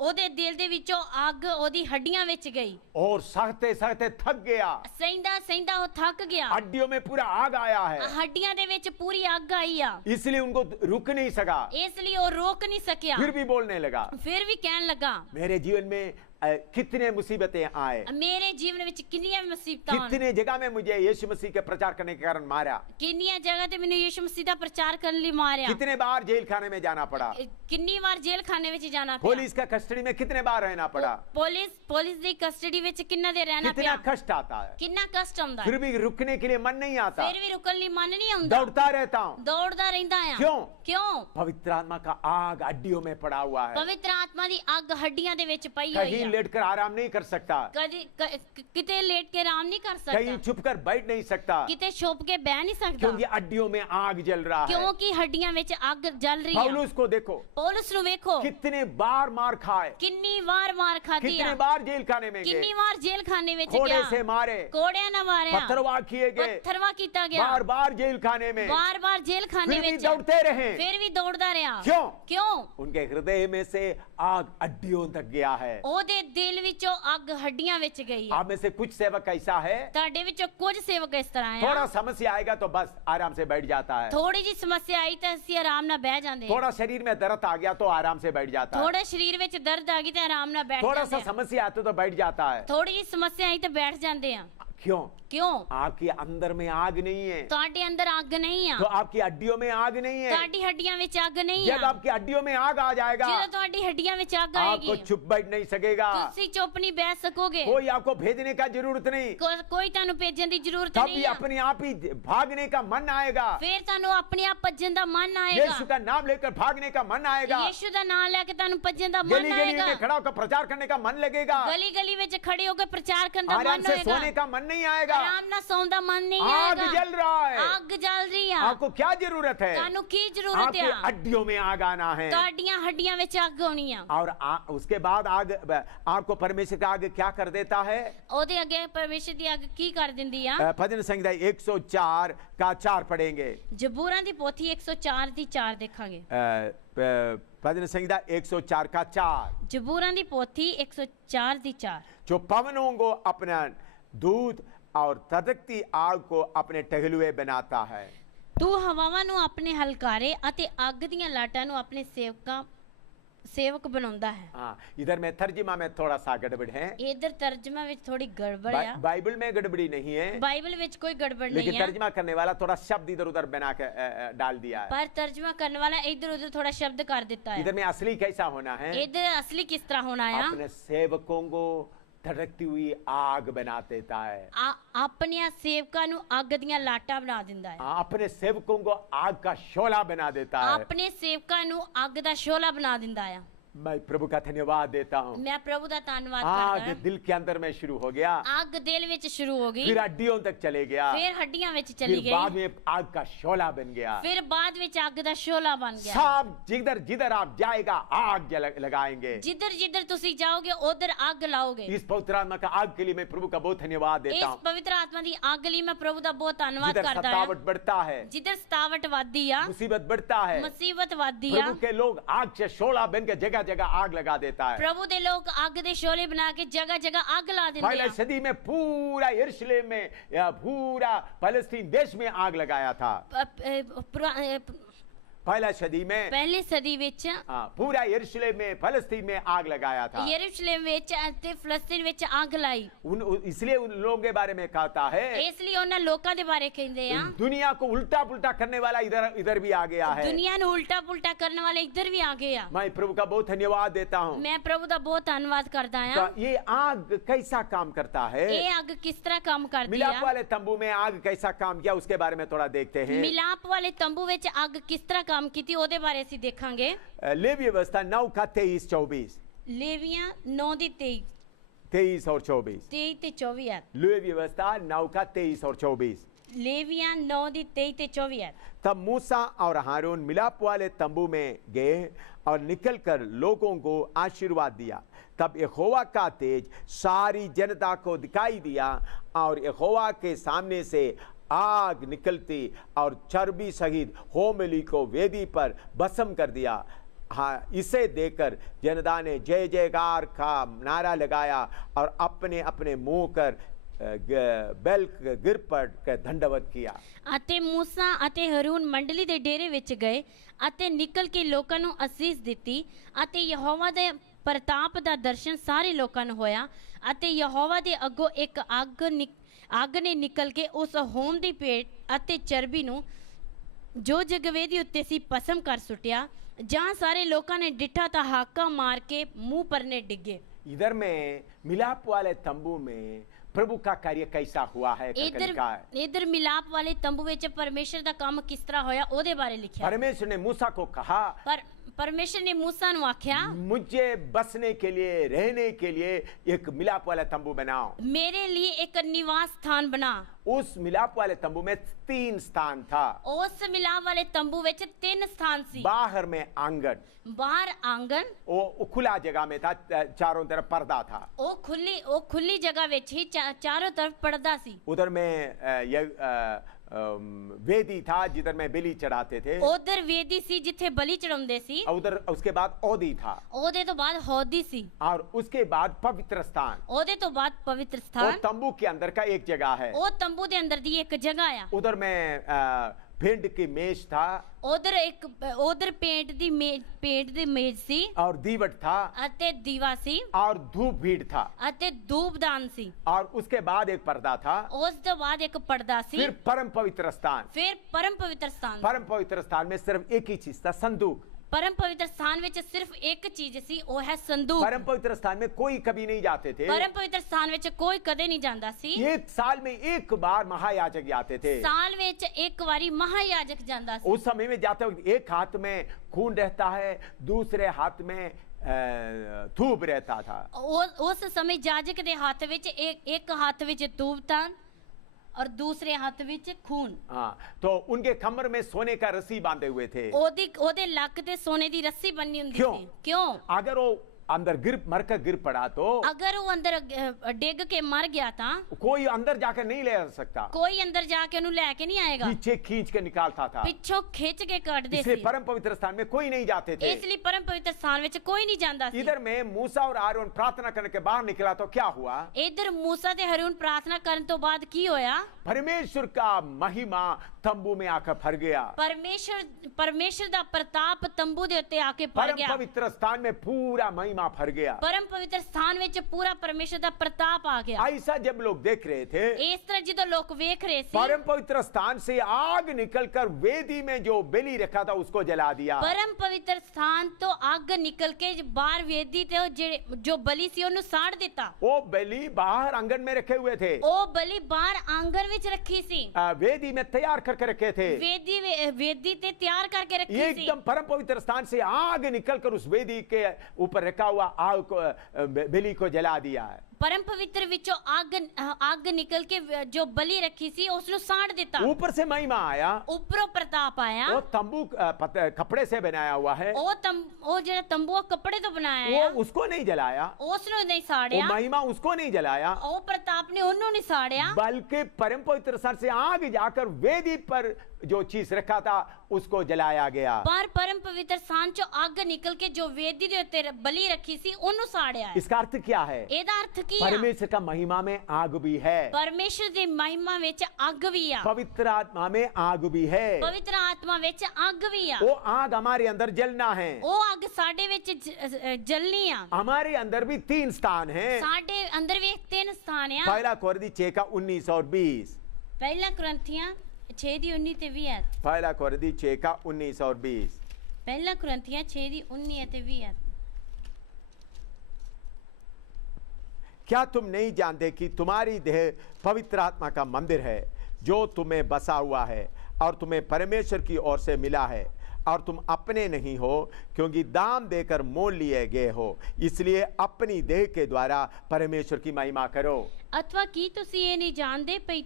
ਉਹਦੇ ਦਿਲ ਦੇ ਵਿੱਚੋਂ ਅੱਗ ਉਹਦੀ ਹੱਡੀਆਂ ਵਿੱਚ ਗਈ। और सहते सहते थक गया। ਸਹਿੰਦਾ ਸਹਿੰਦਾ ਉਹ ਥੱਕ ਗਿਆ। हड्डियों में पूरा आग आया है, ਹੱਡੀਆਂ ਦੇ ਵਿੱਚ ਪੂਰੀ ਅੱਗ ਆਈ ਆ। इसलिए उनको रुक नहीं सका। ਇਸ ਲਈ ਉਹ ਰੋਕ ਨਹੀਂ ਸਕਿਆ। फिर भी बोलने लगा, ਫਿਰ ਵੀ ਕਹਿਣ ਲੱਗਾ, मेरे जीवन में कितने मुसीबतें आए, ਮੇਰੇ ਜੀਵਨ ਵਿੱਚ ਕਿੰਨੀਆਂ ਮੁਸੀਬਤਾਂ ਆਉਣ, कितने जगह में मुझे यीशु मसीह के प्रचार करने के कारण मारा, ਕਿੰਨੀਆਂ ਜਗ੍ਹਾ ਤੇ ਮੈਨੂੰ ਯਿਸੂ ਮਸੀਹ ਦਾ ਪ੍ਰਚਾਰ ਕਰਨ ਲਈ ਮਾਰਿਆ, कितने बार जेल खाने में जाना पड़ा, ਕਿੰਨੀ ਵਾਰ ਜੇਲ੍ਹ ਖਾਨੇ ਵਿੱਚ ਜਾਣਾ ਪਿਆ, पुलिस का कस्टडी में कितने बार रहना पड़ा, ਪੁਲਿਸ ਦੀ ਕਸਟਡੀ ਵਿੱਚ ਕਿੰਨਾ ਦੇ ਰਹਿਣਾ कितना ਪਿਆ, कष्ट आता है, ਕਿੰਨਾ ਕਸ਼ਟ ਆਉਂਦਾ फिर भी रुकने के लिए मन नहीं आता, ਫਿਰ ਵੀ ਰੁਕਣ ਲਈ ਮਨ ਨਹੀਂ ਆਉਂਦਾ, दौड़ता रहता हूँ। ਦੌੜਦਾ ਰਹਿੰਦਾ ਆ। क्यों? ਕਿਉਂ? पवित्र आत्मा का आग हड्डियों में पड़ा हुआ है, ਪਵਿੱਤਰ ਆਤਮਾ ਦੀ ਅੱਗ ਹੱਡੀਆਂ ਦੇ ਵਿੱਚ ਪਈ ਹੋਈ कहीं ਆ। लेटकर आराम नहीं कर सकता, ਕਿਤੇ ਲੇਟ ਕੇ ਆਰਾਮ ਨਹੀਂ ਕਰ कहीं ਸਕਦਾ, छुप कर बैठ नहीं सकता, ਕਿਤੇ ਛੁਪ ਕੇ ਬਹਿ ਨਹੀਂ ਸਕਦਾ, क्योंकि हड्डियों में आग जल रहा है। ਕਿਉਂਕਿ ਹੱਡੀਆਂ ਵਿੱਚ ਅੱਗ ਜਲ ਰਹੀ ਆ। पौलुस को देखो, ਪੌਲਸ ਨੂੰ ਵੇਖੋ, कितने बार मार खाए, ਕਿੰਨੀ ਵਾਰ ਮਾਰ ਖਾਧੀ कितने ਆ, बार जेल खाने में ਕਿੰਨੀ गए, ਵਾਰ ਜੇਲ੍ਹ ਖਾਨੇ ਵਿੱਚ कोड़े ਗਿਆ, से मारे, ਕੋੜਿਆਂ ਨਾਲ ਮਾਰਿਆ, पत्थरवाह किए गए, ਪੱਥਰਵਾ ਕੀਤਾ ਗਿਆ, बार बार जेल खाने में, ਬਾਰ-ਬਾਰ ਜੇਲ੍ਹ ਖਾਨੇ फिर भी ਵਿੱਚ, दौड़ते रहे। ਫਿਰ ਵੀ ਦੌੜਦਾ ਰਿਹਾ। क्यों? ਕਿਉਂ? उनके हृदय में से आग हड्डियों तक गया है। ਉਹਦੇ ਦਿਲ ਵਿੱਚੋਂ ਅੱਗ ਹੱਡੀਆਂ ਵਿੱਚ ਗਈ ਆ। आप में से कुछ सेवक ऐसा है, ਤੁਹਾਡੇ ਵਿੱਚੋਂ ਕੁਝ ਸੇਵਕ ਇਸ ਤਰ੍ਹਾਂ थोड़ा ਆ, समस्या आएगा तो बस आराम से बैठ जाता है, ਥੋੜੀ ਜੀ ਸਮੱਸਿਆ ਆਈ ਤਾਂ ਅਸੀਂ ਆਰਾਮ ਨਾਲ ਬਹਿ ਜਾਂਦੇ ਹਾਂ, थोड़ा शरीर में दर्द आ गया तो आराम से बैठ जाता है, ਥੋੜੇ ਸਰੀਰ ਵਿੱਚ ਦਰਦ ਆ ਗਈ ਤੇ ਆਰਾਮ ਨਾਲ ਬੈਠ थोड़ा ਜਾਂਦੇ सा ਹਾਂ, समस्या आती तो बैठ जाता है। ਥੋੜੀ ਜੀ ਸਮੱਸਿਆ ਆਈ ਤਾਂ ਬੈਠ ਜਾਂਦੇ ਆ। क्यों? ਕਿਉਂ? आपके अंदर में आग नहीं है, ਤੁਹਾਡੇ ਅੰਦਰ ਅੱਗ ਨਹੀਂ ਆ, तो आपकी हड्डियों में आग नहीं है। ਤੁਹਾਡੀ ਹੱਡੀਆਂ ਵਿੱਚ ਅੱਗ ਨਹੀਂ जब ਆ। आपकी हड्डियों में आग आ जाएगा, ਜਦੋਂ ਤੁਹਾਡੀ ਹੱਡੀਆਂ ਵਿੱਚ ਅੱਗ आपको ਆਏਗੀ, चुप बैठ नहीं सकेगा, ਤੁਸੀਂ ਚੁੱਪ ਨਹੀਂ ਬਹਿ ਸਕੋਗੇ, कोई आपको भेजने का जरूरत नहीं, ਕੋਈ ਤੁਹਾਨੂੰ ਭੇਜਣ ਦੀ ਜ਼ਰੂਰਤ तभी ਨਹੀਂ ਆ। अपने आप ही भागने का मन आएगा, ਫਿਰ ਤੁਹਾਨੂੰ ਆਪਣੇ ਆਪ ਭੱਜਣ ਦਾ ਮਨ ਆਏਗਾ, यीशु का नाम लेकर भागने का मन आएगा, ਯੀਸ਼ੂ ਦਾ ਨਾਮ ਲੈ ਕੇ ਤੁਹਾਨੂੰ ਭੱਜਣ ਦਾ ਮਨ गली गली ਆਏਗਾ, में खड़ा होकर प्रचार करने का मन लगेगा, ਗਲੀ ਗਲੀ ਵਿੱਚ ਖੜੇ ਹੋ ਕੇ ਪ੍ਰਚਾਰ ਕਰਨ ਦਾ आराम ਮਨ से सोने ਹੋਏਗਾ, का मन नहीं आएगा। ਆਰਾਮ ਨਾਲ ਸੌਣ ਦਾ ਮਨ ਨਹੀਂ आग ਆਏਗਾ। जल रहा है, ਅੱਗ ਜਲ ਰਹੀ ਆ। आपको क्या जरूरत है? ਤੁਹਾਨੂੰ ਕੀ ਜ਼ਰੂਰਤ आपकी ਆ? हड्डियों में आग आना है। ਤੁਹਾਡੀਆਂ ਹੱਡੀਆਂ ਵਿੱਚ ਅੱਗ ਆਉਣੀ ਆ। और उसके बाद आग आपको परमेश्वर का आग क्या कर देता है? ਉਹਦੇ ਅੱਗੇ ਪਰਮੇਸ਼ਰ ਦੀ ਅੱਗ ਕੀ ਕਰ ਦਿੰਦੀ ਆ? भजन संहिता 104 का 4 पढ़ेंगे। ਜ਼ਬੂਰਾਂ ਦੀ ਪੋਥੀ 104 ਦੀ 4 ਦੇਖਾਂਗੇ। भजन संहिता 104 का 4, ਜ਼ਬੂਰਾਂ ਦੀ ਪੋਥੀ 104 ਦੀ 4। जो पवनों को अपना दूत और तड़कती आग को अपने टहलुए बनाता है। ਤੂੰ ਹਵਾਵਾਂ ਨੂੰ ਆਪਣੇ ਹਲਕਾਰੇ ਅਤੇ ਅੱਗ ਦੀਆਂ ਲਾਟਾਂ ਨੂੰ ਆਪਣੇ ਸੇਵਕ ਬਣਾਉਂਦਾ ਹੈ। हाँ, इधर में तर्जुमा में थोड़ा सा गड़बड़ है, ਇਧਰ ਤਰਜਮਾ ਵਿੱਚ ਥੋੜੀ ਗੜਬੜ ਆ। बाइबल में गड़बड़ी नहीं है, ਬਾਈਬਲ ਵਿੱਚ ਕੋਈ ਗੜਬੜ लेकिन ਨਹੀਂ ਆ, तर्जुमा करने वाला थोड़ा शब्द इधर उधर बना के डाल दिया है। ਪਰ ਤਰਜਮਾ ਕਰਨ ਵਾਲਾ ਇਧਰ ਉਧਰ ਥੋੜਾ ਸ਼ਬਦ ਕਰ ਦਿੱਤਾ ਹੈ। इधर में असली कैसा होना है? ਇਧਰ ਅਸਲੀ ਕਿਸ ਤਰ੍ਹਾਂ ਹੋਣਾ ਆ? अपने सेवकों को धड़कती हुई आग बना देता है। ਆਪਣੀਆਂ ਸੇਵਕਾਂ ਨੂੰ ਅੱਗ ਦੀਆਂ ਲਾਟਾਂ ਬਣਾ ਦਿੰਦਾ ਹੈ। अपने सेवकों को आग का शोला बना देता है। ਆਪਣੇ ਸੇਵਕਾਂ ਨੂੰ ਅੱਗ ਦਾ ਸ਼ੋਲਾ ਬਣਾ ਦਿੰਦਾ ਆ। मैं प्रभु का धन्यवाद देता हूँ। ਮੈਂ ਪ੍ਰਭੂ ਦਾ ਧੰਨਵਾਦ आग ਕਰਦਾ दिल के अंदर में शुरू हो गया, ਹਾਂ। ਅੱਗ ਦਿਲ ਵਿੱਚ ਸ਼ੁਰੂ ਹੋ ਗਈ, फिर हड्डियों तक चले गया, ਫਿਰ ਹੱਡੀਆਂ ਵਿੱਚ फिर ਚਲੀ बाद ਗਈ, में आग का शोला बन गया। ਫਿਰ ਬਾਅਦ ਵਿੱਚ ਅੱਗ ਦਾ ਸ਼ੋਲਾ ਬਣ ਗਿਆ। सब जिधर जिधर आप जाएगा आग लगाएंगे। ਜਿੱਧਰ ਜਿੱਧਰ ਤੁਸੀਂ ਜਾਓਗੇ ਉਧਰ ਅੱਗ ਲਾਓਗੇ। इस पवित्र आत्मा का आग के लिए मैं प्रभु का बहुत धन्यवाद देता ਇਸ हूँ। ਪਵਿੱਤਰ ਆਤਮਾ ਦੀ ਅੱਗ ਲਈ ਮੈਂ ਪ੍ਰਭੂ ਦਾ ਬਹੁਤ ਧੰਨਵਾਦ जिधर ਕਰਦਾ ਹਾਂ। सतावट बढ़ता है, ਜਿੱਧਰ ਸਤਾਵਟ ਵੱਧਦੀ ਆ, मुसीबत बढ़ता है, ਮੁਸੀਬਤ ਵੱਧਦੀ ਆ, प्रभु के लोग आग से शोला बन के जगह जगह आग लगा देता है। ਪ੍ਰਭੂ ਦੇ ਲੋਕ ਅੱਗ ਦੇ ਸ਼ੋਲੇ ਬਣਾ ਕੇ ਜਗ੍ਹਾ ਜਗ੍ਹਾ ਅੱਗ ਲਾ ਦਿੰਦੇ पहले ਆ। सदी में पूरा यरूशलेम में या पूरा फलस्तीन देश में आग लगाया था। पहला सदी में ਪਹਿਲੀ ਸਦੀ ਵਿੱਚ पूरा यरूशलेम में फलस्तीन में आग लगाया था। ਯਰੂਸ਼ਲਮ ਵਿੱਚ ਅਤੇ ਫਲਸਤੀਨ ਵਿੱਚ ਅੱਗ ਲਾਈ। इसलिए उन लोगों के बारे में कहता है, ਇਸ ਲਈ ਉਹਨਾਂ ਲੋਕਾਂ ਦੇ ਬਾਰੇ ਕਹਿੰਦੇ ਆ, दुनिया को उल्टा पुल्टा करने वाला इधर इधर भी आ गया है। ਦੁਨੀਆ ਨੂੰ ਉਲਟਾ ਪੁਲਟਾ ਕਰਨ ਵਾਲੇ ਇੱਧਰ ਵੀ ਆ ਗਏ ਆ। मैं प्रभु का बहुत धन्यवाद देता हूँ। ਮੈਂ ਪ੍ਰਭੂ ਦਾ ਬਹੁਤ ਧੰਨਵਾਦ ਕਰਦਾ तो ਆ। ये आग कैसा काम करता है? ਇਹ ਅੱਗ ਕਿਸ ਤਰ੍ਹਾਂ ਕੰਮ ਕਰਦੀ मिलाप ਆ? वाले तंबू में आग कैसा काम किया उसके बारे में थोड़ा देखते हैं। ਮਿਲਾਪ ਵਾਲੇ ਤੰਬੂ ਵਿੱਚ ਅੱਗ ਕਿਸ ਤਰ੍ਹਾਂ ਕੰਮ ਕੀਤੀ ਉਹਦੇ ਬਾਰੇ ਅਸੀਂ ਦੇਖਾਂਗੇ। लेवी व्यवस्था 9 का 23-24, ਲੇਵੀਆਂ 9 ਦੀ 23 और 24। 23 ਤੇ 24 ਆ। लेवी व्यवस्था 9 का 23 और 24। ਲੇਵੀਆਂ 9 ਦੀ 23 ਤੇ 24 ਆ। तब मूसा और हारून मिलाप वाले तंबू में गए और निकलकर लोगों को आशीर्वाद दिया। तब यहोवा का तेज सारी जनता को दिखाई दिया और यहोवा के सामने से आग निकलती और चर्बी सहित होमबलि को वेदी पर भस्म कर दिया। हाँ, इसे देखकर जनता ने जय जयकार का नारा लगाया और अपने अपने मुंह कर बैल गिर पड़ के दंडवत किया। ਅਤੇ ਮੂਸਾ ਅਤੇ ਹਰੂਨ ਮੰਡਲੀ ਦੇ ਡੇਰੇ ਵਿੱਚ ਗਏ ਅਤੇ ਨਿਕਲ ਕੇ ਲੋਕਾਂ ਨੂੰ ਅਸੀਸ ਦਿੱਤੀ ਅਤੇ ਯਹੋਵਾ ਦੇ ਪ੍ਰਤਾਪ ਦਾ ਦਰਸ਼ਨ ਸਾਰੇ ਲੋਕਾਂ ਨੂੰ ਹੋਇਆ ਅਤੇ ਯਹੋਵਾ ਦੇ ਅੱਗੋਂ ਇੱਕ ਅੱਗ ਨੇ ਨਿਕਲ ਕੇ ਉਸ ਹੋਮ ਦੀ ਪੇਟ ਅਤੇ ਚਰਬੀ ਨੂੰ ਜੋ ਜਗਵੇਦੀ ਉੱਤੇ ਸੀ ਭਸਮ ਕਰ ਸੁੱਟਿਆ। जहाँ सारे लोगों ने डिठा था हाका मार के मुंह परने डिगे। इधर में मिलाप वाले तंबू में प्रभु का कार्य कैसा हुआ है? इधर मिलाप वाले तंबू विच परमेश्वर दा काम किस तरह होया ओदे बारे लिखा। परमेश्वर ने मूसा को कहा, परमेश्वर ने मूसा नु आख्या, मुझे बसने के लिए रहने के लिए एक मिलाप वाला तंबू बनाओ, मेरे लिए एक निवास स्थान बना। उस मिलाप वाले तंबू में 3 स्थान था। उस मिलाप वाले तंबू विच 3 स्थान सी। बाहर में आंगन, बाहर आंगन, वो खुला जगह में था, चारों तरफ पर्दा था। वो खुली जगह विच ही चारों तरफ पर्दा सी। उधर में वेदी था जिधर में बलि चढ़ाते थे। उधर वेदी सी जिथे बलि चढ़ाਉਂਦੇ ਸੀ। उधर उसके बाद ओदी था। ओदे तो बाद हौदी सी। और उसके बाद पवित्र स्थान। ओदे तो बाद पवित्र स्थान। वो तंबू के अंदर का एक जगह है। वो तंबू दे अंदर दी एक जगह आ। उधर में भेंट की मेज था। उधर पेंट दी मेज सी। और दीवट था। अते दीवा सी। और धूप भीड़ था। अते धूपदान सी। और उसके बाद एक पर्दा था। उस तो बाद एक पर्दा सी। फिर परम पवित्र स्थान। फिर परम पवित्र स्थान। परम पवित्र स्थान में सिर्फ एक ही चीज था, संदूक। परम पवित्र स्थान में सिर्फ एक चीज सी, वो है संदूक। परम पवित्र स्थान में कोई कभी नहीं जाते थे। परम पवित्र स्थान में कोई कदे नहीं जाता सी। एक साल में एक बार महायाजक जाते थे। साल में एक बारी महायाजक जाता सी। उस समय में जाते वक्त एक हाथ में खून रहता है, दूसरे हाथ में धूप रहता था। उस समय याजक के हाथ में एक हाथ में धूप था और दूसरे हाथ में खून। हाँ, तो उनके कमर में सोने का रस्सी बांधे हुए थे। ओदे लक ते सोने दी रस्सी बनी हुंदी थी। क्यों? अगर वो अंदर मरकर गिर पड़ा तो, अगर वो अंदर डिग के मर गया था, कोई अंदर जाकर नहीं ले सकता। कोई अंदर जाके उन्हें लेके नहीं आएगा। पीछे खींच के निकालता था। पिछों खींच के काट दे। इसलिए परम पवित्र स्थान में कोई नहीं जाते थे। इसलिए परम पवित्र स्थान में कोई नहीं जाता। इधर में मूसा और आरोन प्रार्थना करने के बाहर निकला तो क्या हुआ? इधर मूसा ते हारून प्रार्थना करने तो बाद की होया? परमेश्वर का महिमा तंबू में आकर भर गया। परमेश्वर दा प्रताप तंबू दे उत्ते आके भर गया। परम पवित्र स्थान में पूरा महिमा भर गया। परम पवित्र स्थान में पूरा परमेश्वर दा प्रताप आ गया। ऐसा जब लोग देख रहे थे, इस तरह जो लोग देख रहे थे, परम पवित्र स्थान से आग निकलकर वेदी में जो बलि रखा था उसको जला दिया। परम पवित्र स्थान तो आग निकल के बाहर वेदी ते जो बलि सी ओनु साड़ देता। वो बलि बाहर आंगन में रखे हुए थे। वो बलि बाहर आंगन विच रखी सी। वेदी में तैयार करके रखे थे। वेदी ते तैयार करके रखी सी। एकदम परम पवित्र स्थान से आग निकलकर उस वेदी के ऊपर रखा हुआ आग को बलि को जला दिया है। परम पवित्र विचों आग निकल के जो बलि रखी सी उसनु साड़ देता। ऊपर से महिमा आया, ऊपरों प्रताप आया। वो तंबू कपड़े से बनाया हुआ है। वो जो तंबू कपड़े तो बनाया है, वो उसको नहीं जलाया, उसने नहीं साड़िया। वो महिमा उसको नहीं जलाया, वो प्रताप ने उन्होंने नहीं साड़िया, बल्कि परम पवित्र स्थान से आग जाकर वेदी पर जो चीज रखा था उसको जलाया गया। पर परम पवित्र स्थान चो आग निकल के जो वेदी दे उत्ते बलि रखी सी उन्हों साड़िया है। इसका अर्थ क्या है? एदा अर्थ परमेश्वर का महिमा में आग भी है। परमेश्वर दी महिमा विच आग भी है। पवित्र आत्मा में आग भी है। पवित्र आत्मा विच आग भी है। वो आग हमारे अंदर जलना है। वो आग साडे विच जलनी है। हमारे अंदर भी 3 स्थान है। साडे अंदर भी 3 स्थान है। पहला कोरिन्थी 6 का 19 और 20। पहला कुरिन्थियां 6 दी 19 ते 20। पहला कोरिन्थी 6 का 19 और 20। पहला कुरिन्थियां 6 दी 19 ते 20। क्या तुम नहीं जानते कि तुम्हारी देह पवित्र आत्मा का मंदिर है जो तुम्हें बसा हुआ है और तुम्हें परमेश्वर की ओर से मिला है और तुम अपने नहीं हो क्योंकि दाम देकर मोल लिए गए हो, इसलिए अपनी देह के द्वारा परमेश्वर की महिमा करो। अथवा की तुसी ये नहीं जानते पई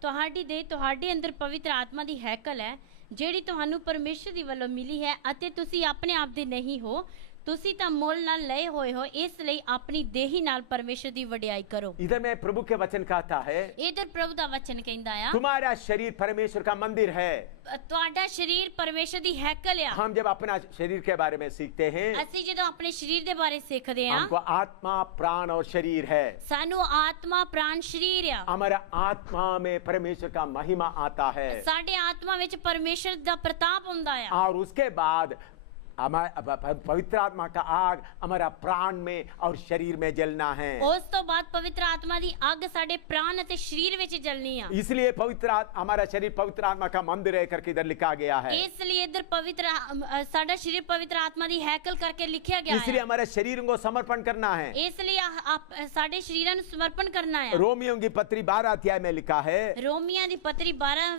ਤੁਹਾਡੀ ਦੇਹ ਤੁਹਾਡੇ ਅੰਦਰ ਪਵਿੱਤਰ ਆਤਮਾ ਦੀ ਹੈਕਲ ਹੈ ਜਿਹੜੀ ਤੁਹਾਨੂੰ ਪਰਮੇਸ਼ਰ ਦੀ ਵੱਲੋਂ ਮਿਲੀ ਹੈ ਅਤੇ ਤੁਸੀਂ ਆਪਣੇ ਆਪ ਦੇ ਨਹੀਂ ਹੋ, ਤੁਸੀਂ ਤਾਂ ਮੁੱਲ ਨਾਲ ਲਏ ਹੋਏ ਹੋ, ਇਸ ਲਈ ਆਪਣੀ ਦੇਹੀ ਨਾਲ ਪਰਮੇਸ਼ਰ ਦੀ ਵਡਿਆਈ ਕਰੋ। इधर में प्रभु के वचन कहता है ਇਧਰ ਪ੍ਰਭੂ ਦਾ ਵਚਨ ਕਹਿੰਦਾ ਆ तुम्हारा शरीर परमेश्वर का मंदिर है। ਤੁਹਾਡਾ ਸਰੀਰ ਪਰਮੇਸ਼ਰ ਦੀ ਹੈਕਲ ਆ। हम जब अपना शरीर के बारे में सीखते हैं, ਅਸੀਂ ਜਦੋਂ ਆਪਣੇ ਸਰੀਰ ਦੇ ਬਾਰੇ ਸਿੱਖਦੇ ਆ, हमको आत्मा प्राण और शरीर है। ਸਾਨੂੰ ਆਤਮਾ ਪ੍ਰਾਣ ਸਰੀਰ ਆ। हमारा आत्मा में परमेश्वर का महिमा आता है ਸਾਡੇ ਆਤਮਾ ਵਿੱਚ ਪਰਮੇਸ਼ਰ ਦਾ ਪ੍ਰਤਾਪ ਹੁੰਦਾ ਆ। और उसके बाद पवित्र आत्मा का आग हमारा प्राण में और शरीर में जलना है। ਉਸ ਤੋਂ ਬਾਅਦ ਪਵਿੱਤਰ ਆਤਮਾ ਦੀ ਅੱਗ ਸਾਡੇ ਪ੍ਰਾਣ ਅਤੇ ਸਰੀਰ ਵਿੱਚ ਜਲਣੀ ਆ। इसलिए हमारा शरीर पवित्र आत्मा का मंदिर है करके इधर लिखा गया है। ਇਸ ਲਈ ਇਧਰ ਪਵਿੱਤਰ ਸਾਡਾ ਸਰੀਰ ਪਵਿੱਤਰ ਆਤਮਾ ਦੀ ਹੈਕਲ ਕਰਕੇ ਲਿਖਿਆ ਗਿਆ इसलिए ਹੈ। हमारे शरीर को समर्पण करना है। ਇਸ ਲਈ ਸਾਡੇ ਸਰੀਰਾਂ ਨੂੰ ਸਮਰਪਣ ਕਰਨਾ ਹੈ। रोमियों की पत्री 12 अध्याय में लिखा है, ਰੋਮੀਆਂ ਦੀ ਪਤਰੀ 12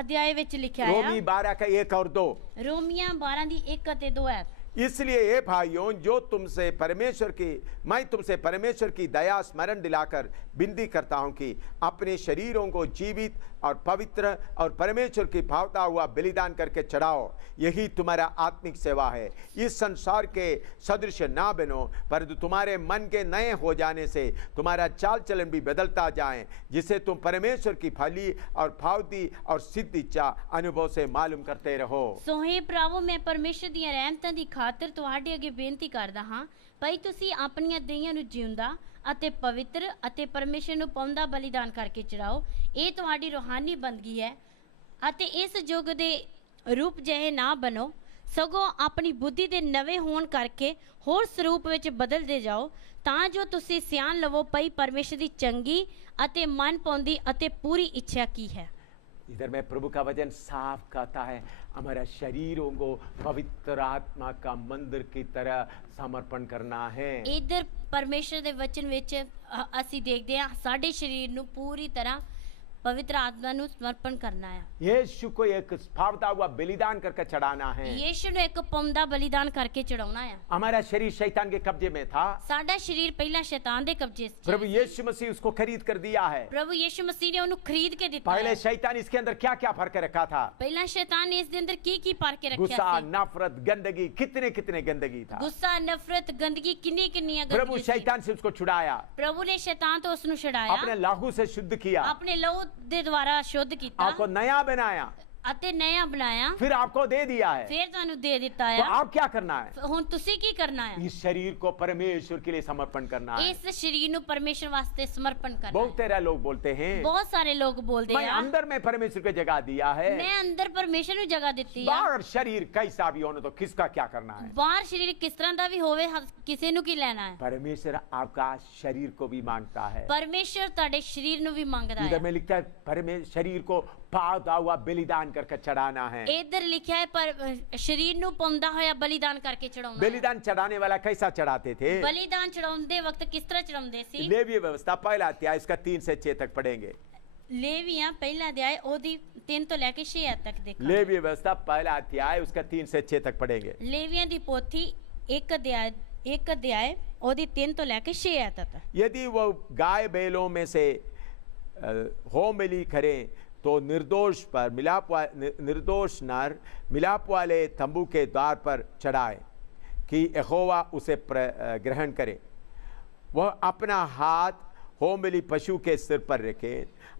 ਅਧਿਆय ਵਿੱਚ ਲਿਖਿਆ रोमी ਹੈ। 12 का 1 और 2। ਰੋਮੀਆਂ 12 ਦੀ 1 ਅਤੇ 2 ਹੈ। इसलिए ये भाइयों, मैं तुमसे परमेश्वर की दया स्मरण दिलाकर विनती करता हूं कि अपने शरीरों को जीवित और पवित्र और परमेश्वर की भावता हुआ बलिदान करके चढ़ाओ, यही तुम्हारा आत्मिक सेवा है। इस संसार के सदृश ना बनो, परंतु तुम्हारे मन के नए हो जाने से तुम्हारा चाल चलन भी बदलता जाए, जिससे तुम परमेश्वर की भली और भावती और सिद्ध इच्छा अनुभव से मालूम करते रहो। ਸੋ हे ਪ੍ਰਭੂ, ਮੈਂ ਪਰਮੇਸ਼ਰ ਦੀਆਂ ਰਹਿਮਤਾਂ ਦੀ ਖਾਤਰ ਤੁਹਾਡੇ ਅੱਗੇ ਬੇਨਤੀ ਕਰਦਾ ਹਾਂ, ਭਈ ਤੁਸੀਂ ਆਪਣੀਆਂ ਦੇਹਾਂ ਨੂੰ ਜਿਉਂਦਾ ਅਤੇ ਪਵਿੱਤਰ ਅਤੇ ਪਰਮੇਸ਼ਰ ਨੂੰ ਪਾਉਂਦਾ ਬਲੀਦਾਨ ਕਰਕੇ ਚੜਾਓ। ਇਹ ਤੁਹਾਡੀ ਰੂਹਾਨੀ ਬੰਦਗੀ ਹੈ ਅਤੇ ਇਸ ਯੁੱਗ ਦੇ ਰੂਪ ਜਿਹੇ ਨਾ ਬਣੋ, ਸਗੋਂ ਆਪਣੀ ਬੁੱਧੀ ਦੇ ਨਵੇਂ ਹੋਣ ਕਰਕੇ ਹੋਰ ਸਰੂਪ ਵਿੱਚ ਬਦਲਦੇ ਜਾਓ, ਤਾਂ ਜੋ ਤੁਸੀਂ ਸਿਆਣ ਲਵੋ ਪਈ ਪਰਮੇਸ਼ਰ ਦੀ ਚੰਗੀ ਅਤੇ ਮਨ ਪਾਉਂਦੀ ਅਤੇ ਪੂਰੀ ਇੱਛਾ ਕੀ ਹੈ। इधर में प्रभु का वचन साफ कहता है, हमारा शरीरों को पवित्र आत्मा का मंदिर की तरह समर्पण करना है। इधर परमेश्वर ਦੇ ਵਚਨ ਵਿੱਚ ਅਸੀਂ ਦੇਖਦੇ ਹਾਂ ਸਾਡੇ ਸਰੀਰ ਨੂੰ ਪੂਰੀ ਤਰ੍ਹਾਂ पवित्र आत्मा ਨੂੰ ਸਮਰਪਣ ਕਰਨਾ ਹੈ। यीशु को एक भावता हुआ बलिदान करके चढ़ाना है। ਯੀਸ਼ੂ ਨੂੰ ਇੱਕ ਪਾਉਂਦਾ ਬਲੀਦਾਨ ਕਰਕੇ ਚੜਾਉਣਾ ਹੈ। हमारा शरीर शैतान के कब्जे में था, ਸਾਡਾ ਸਰੀਰ ਪਹਿਲਾਂ ਸ਼ੈਤਾਨ ਦੇ ਕਬਜ਼ੇ 'ਚ ਸੀ। प्रभु यीशु मसीह उसको खरीद कर दिया है। ਪ੍ਰਭੂ ਯੀਸ਼ੂ ਮਸੀਹ ਨੇ ਉਹਨੂੰ ਖਰੀਦ ਕੇ ਦਿੱਤਾ पहले ਹੈ। शैतान इसके अंदर क्या क्या भर के रखा था? ਪਹਿਲਾਂ ਸ਼ੈਤਾਨ ਨੇ ਇਸ ਦੇ ਅੰਦਰ ਕੀ ਕੀ ਭਰ ਕੇ गुस्सा, ਰੱਖਿਆ ਸੀ? नफरत, गंदगी, कितने कितने गंदगी था। ਗੁੱਸਾ, ਨਫ਼ਰਤ, ਗੰਦਗੀ, ਕਿੰਨੀਆਂ प्रभु ਗੰਦਗੀ ਸੀ। शैतान से उसको छुड़ाया, ਪ੍ਰਭੂ ਨੇ ਸ਼ੈਤਾਨ ਤੋਂ ਉਸ ਨੂੰ ਛੁਡਾਇਆ, अपने लहू से शुद्ध किया, ਆਪਣੇ ਲਹੂ ਦੇ ਦੁਆਰਾ ਸ਼ੁੱਧ ਕੀਤਾ आपको नया बनाया, ਅਤੇ ਨया ਬਣਾਇਆ, फिर आपको दे दिया है। ਫਿਰ ਤੁਹਾਨੂੰ ਦੇ ਦਿੱਤਾ तो ਹੈ। आप क्या करना है? ਹੁਣ ਤੁਸੀਂ ਕੀ ਕਰਨਾ ਹੈ? इस शरीर को परमेश्वर के लिए समर्पण करना है। ਇਸ ਸਰੀਰ ਨੂੰ ਪਰਮੇਸ਼ਰ ਵਾਸਤੇ ਸਮਰਪਣ ਕਰਨਾ बहुत ਹੈ। तेरा लोग बोलते हैं, ਬਹੁਤ ਸਾਰੇ ਲੋਕ ਬੋਲਦੇ मैं ਆ अंदर में परमेश्वर को जगह दिया है, ਮੈਂ ਅੰਦਰ ਪਰਮੇਸ਼ਰ ਨੂੰ ਜਗ੍ਹਾ ਦਿੱਤੀ ਆ। बाहर शरीर कैसा भी होने तो किसका क्या करना है? ਬਾਹਰ ਸਰੀਰ किस तरह ਦਾ ਵੀ ਹੋਵੇ, ਕਿਸੇ ਨੂੰ ਕੀ ਲੈਣਾ ਹੈ? परमेश्वर आपका शरीर को भी मांगता है। ਪਰਮੇਸ਼ਰ ਤੁਹਾਡੇ ਸਰੀਰ ਨੂੰ ਵੀ ਮੰਗਦਾ इधर ਹੈ। में लिखता है, परमेश्वर शरीर को पावता हुआ बलिदान करके चढ़ाना है। ਇੱਧਰ ਲਿਖਿਆ ਹੈ ਪਰ ਸਰੀਰ ਨੂੰ ਪਾਉਂਦਾ ਹੋਇਆ ਬਲੀਦਾਨ ਕਰਕੇ ਚੜਾਉਣਾ ਹੈ। बलिदान चढ़ाने वाला कैसा चढ़ाते थे? ਬਲੀਦਾਨ ਚੜਾਉਂਦੇ ਵਕਤ ਕਿਸ ਤਰ੍ਹਾਂ ਚੜਾਉਂਦੇ ਸੀ? लेवीय व्यवस्था पहला अध्याय इसका 3 से 6 तक पढ़ेंगे। ਲੇਵੀਆਂ ਪਹਿਲਾ ਅਧਿਆय ਉਹਦੀ 3 ਤੋਂ ਲੈ ਕੇ 6 ਹੱਦ ਤੱਕ ਦੇਖਾਂਗੇ। लेवीय व्यवस्था पहला अध्याय उसका 3 से 6 तक पढ़ेंगे। ਲੇਵੀਆਂ ਦੀ ਪੋਥੀ ਇੱਕ ਅਧਿਆय ਉਹਦੀ 3 ਤੋਂ ਲੈ ਕੇ 6 ਹੱਦ ਤੱਕ। यदि वो गाय बैलों में से होमबलि करें तो निर्दोष नर मिलाप वाले तंबू के द्वार पर चढ़ाए कि यहोवा उसे ग्रहण करे। वह अपना हाथ होमबलि पशु के सिर पर रखे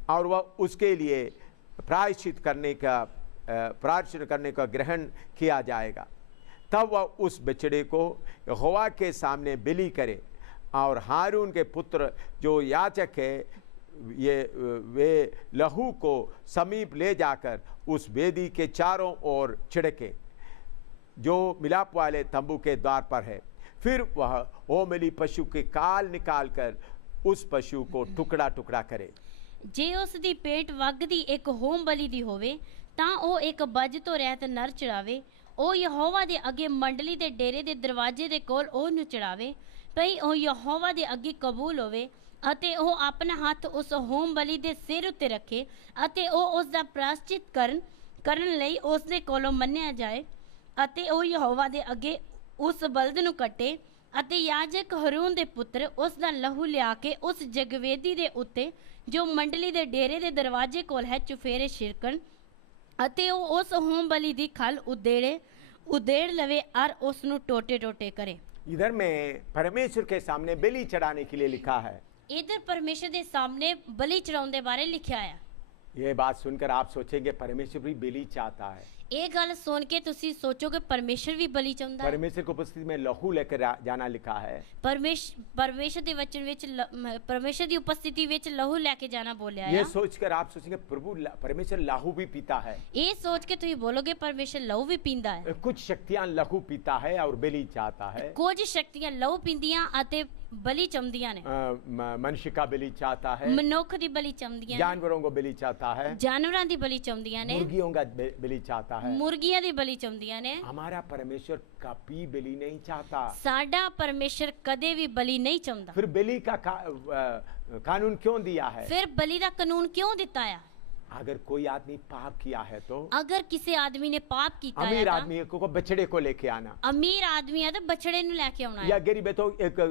और वह उसके लिए प्रायश्चित करने का ग्रहण किया जाएगा। तब वह उस बछड़े को यहोवा के सामने बलि करे और हारून के पुत्र जो याजक है वे लहू को समीप ले जाकर उस वेदी के चारों ओर छिड़के जो मिलाप वाले तंबू के द्वार पर है। फिर वह होमबलि पशु के काल निकालकर उस पशु को टुकड़ा टुकड़ा करे। ਜੇ ਉਸ ਦੀ ਪੇਟ ਵਗ ਦੀ ਇੱਕ ਹੋਮ ਬਲੀ ਦੀ ਹੋਵੇ ਤਾਂ ਉਹ ਇੱਕ ਬੱਜ ਤੋਂ ਰਹਿਤ ਨਰ ਚੜਾਵੇ। ਉਹ ਯਹੋਵਾ ਦੇ ਅੱਗੇ ਮੰਡਲੀ ਦੇ ਡੇਰੇ ਦੇ ਦਰਵਾਜ਼ੇ ਦੇ ਕੋਲ ਉਹਨੂੰ ਚੜਾਵੇ, ਭਈ ਉਹ ਯਹੋਵਾ ਦੇ ਅੱਗੇ ਕਬੂਲ ਹੋਵੇ ਅਤੇ ਉਹ ਆਪਣਾ ਹੱਥ ਉਸ ਹੋਮ ਬਲੀ ਦੇ ਸਿਰ ਉੱਤੇ ਰੱਖੇ ਅਤੇ ਉਹ ਉਸ ਦਾ ਪ੍ਰਾਸ਼ਚਿਤ ਕਰਨ ਲਈ ਉਸ ਦੇ ਕੋਲੋਂ ਮੰਨਿਆ ਜਾਏ ਅਤੇ ਉਹ ਯਹੋਵਾ ਦੇ ਅੱਗੇ ਉਸ ਬਲਦ ਨੂੰ ਕੱਟੇ ਅਤੇ ਯਾਜਕ ਹਰੂਨ ਦੇ ਪੁੱਤਰ ਉਸ ਦਾ ਲਹੂ ਲਿਆ ਕੇ ਉਸ ਜਗਵੇਦੀ ਦੇ ਉੱਤੇ ਜੋ ਮੰਡਲੀ ਦੇ ਡੇਰੇ ਦੇ ਦਰਵਾਜ਼ੇ ਕੋਲ ਹੈ ਚੁਫੇਰੇ ਛਿੜਕਣ ਅਤੇ ਉਹ ਉਸ ਹੋਮ ਬਲੀ ਦੀ ਖਲ ਉਧੇੜੇ ਉਧੇੜ ਲਵੇ ਔਰ ਉਸ ਨੂੰ ਟੋਟੇ ਟੋਟੇ ਕਰੇ। इधर में परमेश्वर के सामने बलि चढ़ाने के लिए लिखा है। ਇਧਰ ਪਰਮੇਸ਼ਰ ਦੇ ਸਾਹਮਣੇ ਬਲੀ ਚੜਾਉਣ ਦੇ ਬਾਰੇ ਲਿਖਿਆ ਆ। ये बात सुनकर आप सोचेंगे परमेश्वर भी बलि चाहता है। ਇਹ ਗੱਲ ਸੁਣ ਕੇ ਤੁਸੀਂ ਸੋਚੋਗੇ ਪਰਮੇਸ਼ਰ ਵੀ ਬਲੀ ਚਾਹੁੰਦਾ ਹੈ। परमेश्वर की उपस्थिति में लहू लेकर जाना लिखा है। ਪਰਮੇਸ਼ਰ ਦੇ ਵਚਨ ਵਿੱਚ ਪਰਮੇਸ਼ਰ ਦੀ ਉਪਸਥਿਤੀ ਵਿੱਚ ਲਹੂ ਲੈ ਕੇ ਜਾਣਾ ਬੋਲਿਆ ये ਆ। सोचकर आप सोचेंगे प्रभु परमेश्वर लहू भी पीता है। ਇਹ ਸੋਚ ਕੇ ਤੁਸੀਂ ਬੋਲੋਗੇ ਪਰਮੇਸ਼ਰ ਲਹੂ ਵੀ ਪੀਂਦਾ ਹੈ। कुछ शक्तियां लहू पीता है और बलि चाहता है। ਕੁਝ ਸ਼ਕਤੀਆਂ ਲਹੂ ਪੀਂਦੀਆਂ ਅਤੇ ਬਲੀ ਚਾਹੁੰਦੀਆਂ ਨੇ। मनुष्य का बलि चाहता है, ਮਨੁੱਖ ਦੀ ਬਲੀ ਚਾਹੁੰਦੀਆਂ ਨੇ, जानवरों को बलि चाहता है, ਜਾਨਵਰਾਂ ਦੀ ਬਲੀ ਚਾਹੁੰਦੀਆਂ ਨੇ, मुर्गियों का बलि चाहता है। ਮੁਰਗੀਆਂ ਦੀ ਬਲੀ ਚਾਹੁੰਦੀਆਂ ਨੇ। हमारा परमेश्वर कभी बलि नहीं चाहता। ਸਾਡਾ ਪਰਮੇਸ਼ਰ ਕਦੇ ਵੀ ਬਲੀ ਨਹੀਂ ਚਾਹੁੰਦਾ। फिर बलि का कानून क्यों दिया है? ਫਿਰ ਬਲੀ ਦਾ ਕਾਨੂੰਨ ਕਿਉਂ ਦਿੱਤਾ ਆ? अगर कोई आदमी पाप किया है तो ਅਗਰ ਕਿਸੇ ਆਦਮੀ ਨੇ ਪਾਪ ਕੀਤਾ अमीर ਹੈ आदमी को बछड़े को लेके आना, ਅਮੀਰ ਆਦਮੀ ਹੈ ਤਾਂ ਬਛੜੇ ਨੂੰ ਲੈ ਕੇ ਆਉਣਾ या ਹੈ। गरीब है तो एक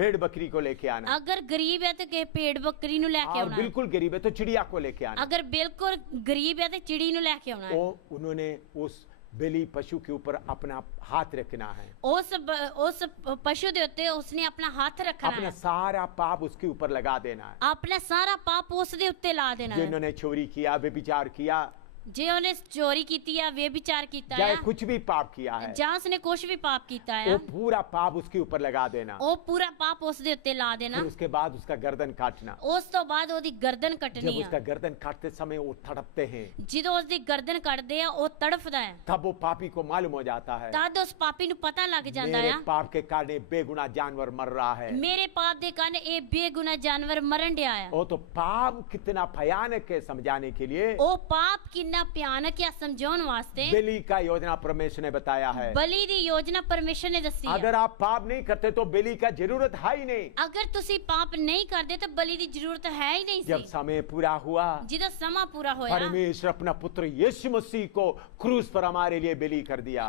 भेड़ बकरी को लेके आना, ਅਗਰ ਗਰੀਬ ਹੈ ਤਾਂ ਕਿ ਭੇਡ ਬੱਕਰੀ ਨੂੰ ਲੈ ਕੇ और ਆਉਣਾ ਹੈ। बिल्कुल गरीब है तो चिड़िया को लेके आना। ਅਗਰ ਬਿਲਕੁਲ ਗਰੀਬ ਹੈ ਤਾਂ ਚਿੜੀ ਨੂੰ ਲੈ ਕੇ ਆਉਣਾ ਹੈ। वो उन्होंने उस बलि पशु के ऊपर अपना हाथ रखना है, ਉਸ ਪਸ਼ੂ ਦੇ ਉੱਤੇ ਉਸਨੇ ਆਪਣਾ ਹੱਥ ਰੱਖਣਾ अपना ਹੈ। सारा पाप उसके ऊपर लगा देना है। ਆਪਣਾ ਸਾਰਾ ਪਾਪ ਉਸ ਦੇ ਉੱਤੇ ਲਾ ਦੇਣਾ ਹੈ। जिन्होंने चोरी किया, व्यभिचार किया, ਜੇ ਉਹਨੇ ਚੋਰੀ ਕੀਤੀ ਆ, ਵੇਭਿਚਾਰ ਕੀਤਾ चाहे ਆ, कुछ भी पाप किया है, ਜਾਂ ਉਸਨੇ ਕੁਝ ਵੀ ਪਾਪ ਕੀਤਾ वो ਆ, पूरा पाप उसके ऊपर लगा देना। ਉਹ ਪੂਰਾ ਪਾਪ ਉਸ ਦੇ ਉੱਤੇ ਲਾ ਦੇਣਾ। फिर उसके बाद उसका गर्दन काटना। ਉਸ ਤੋਂ ਬਾਅਦ ਉਹਦੀ ਗਰਦਨ जब ਕੱਟਣੀ उसका ਆ। गर्दन काटते समय वो तड़पते हैं, ਜਦੋਂ ਉਸਦੀ ਗਰਦਨ ਕੱਟਦੇ ਆ ਉਹ ਤੜਫਦਾ ਹੈ। तब वो पापी को मालूम हो जाता है ਤਦ ਉਸ ਪਾਪੀ ਨੂੰ ਪਤਾ ਲੱਗ ਜਾਂਦਾ मेरे ਆ पाप के कारण ये बेगुनाह जानवर मर रहा है। ਮੇਰੇ ਪਾਪ ਦੇ ਕਾਰਨ ਇਹ ਬੇਗੁਨਾਹ ਜਾਨਵਰ ਮਰਨ ਡਿਆ ਆ। वो तो पाप कितना भयानक है समझाने के लिए ਉਹ ਪਾਪ ਕਿੰਨਾ ਭਿਆਨਕ ਆ ਸਮਝਾਉਣ ਵਾਸਤੇ बलि का योजना परमेश्वर ने बताया है। ਬਲੀ ਦੀ ਯੋਜਨਾ ਪਰਮੇਸ਼ਰ ਨੇ ਦੱਸੀ ਆ। अगर आप पाप नहीं करते तो बलि का जरूरत है ही नहीं। ਅਗਰ ਤੁਸੀਂ ਪਾਪ ਨਹੀਂ ਕਰਦੇ ਤਾਂ ਬਲੀ ਦੀ ਜ਼ਰੂਰਤ ਹੈ ਹੀ ਨਹੀਂ जब ਸੀ। समय पूरा हुआ, ਜਦੋਂ ਸਮਾਂ ਪੂਰਾ ਹੋਇਆ परमेश्वर अपना पुत्र यीशु मसीह को क्रूस पर हमारे लिए बलि कर दिया।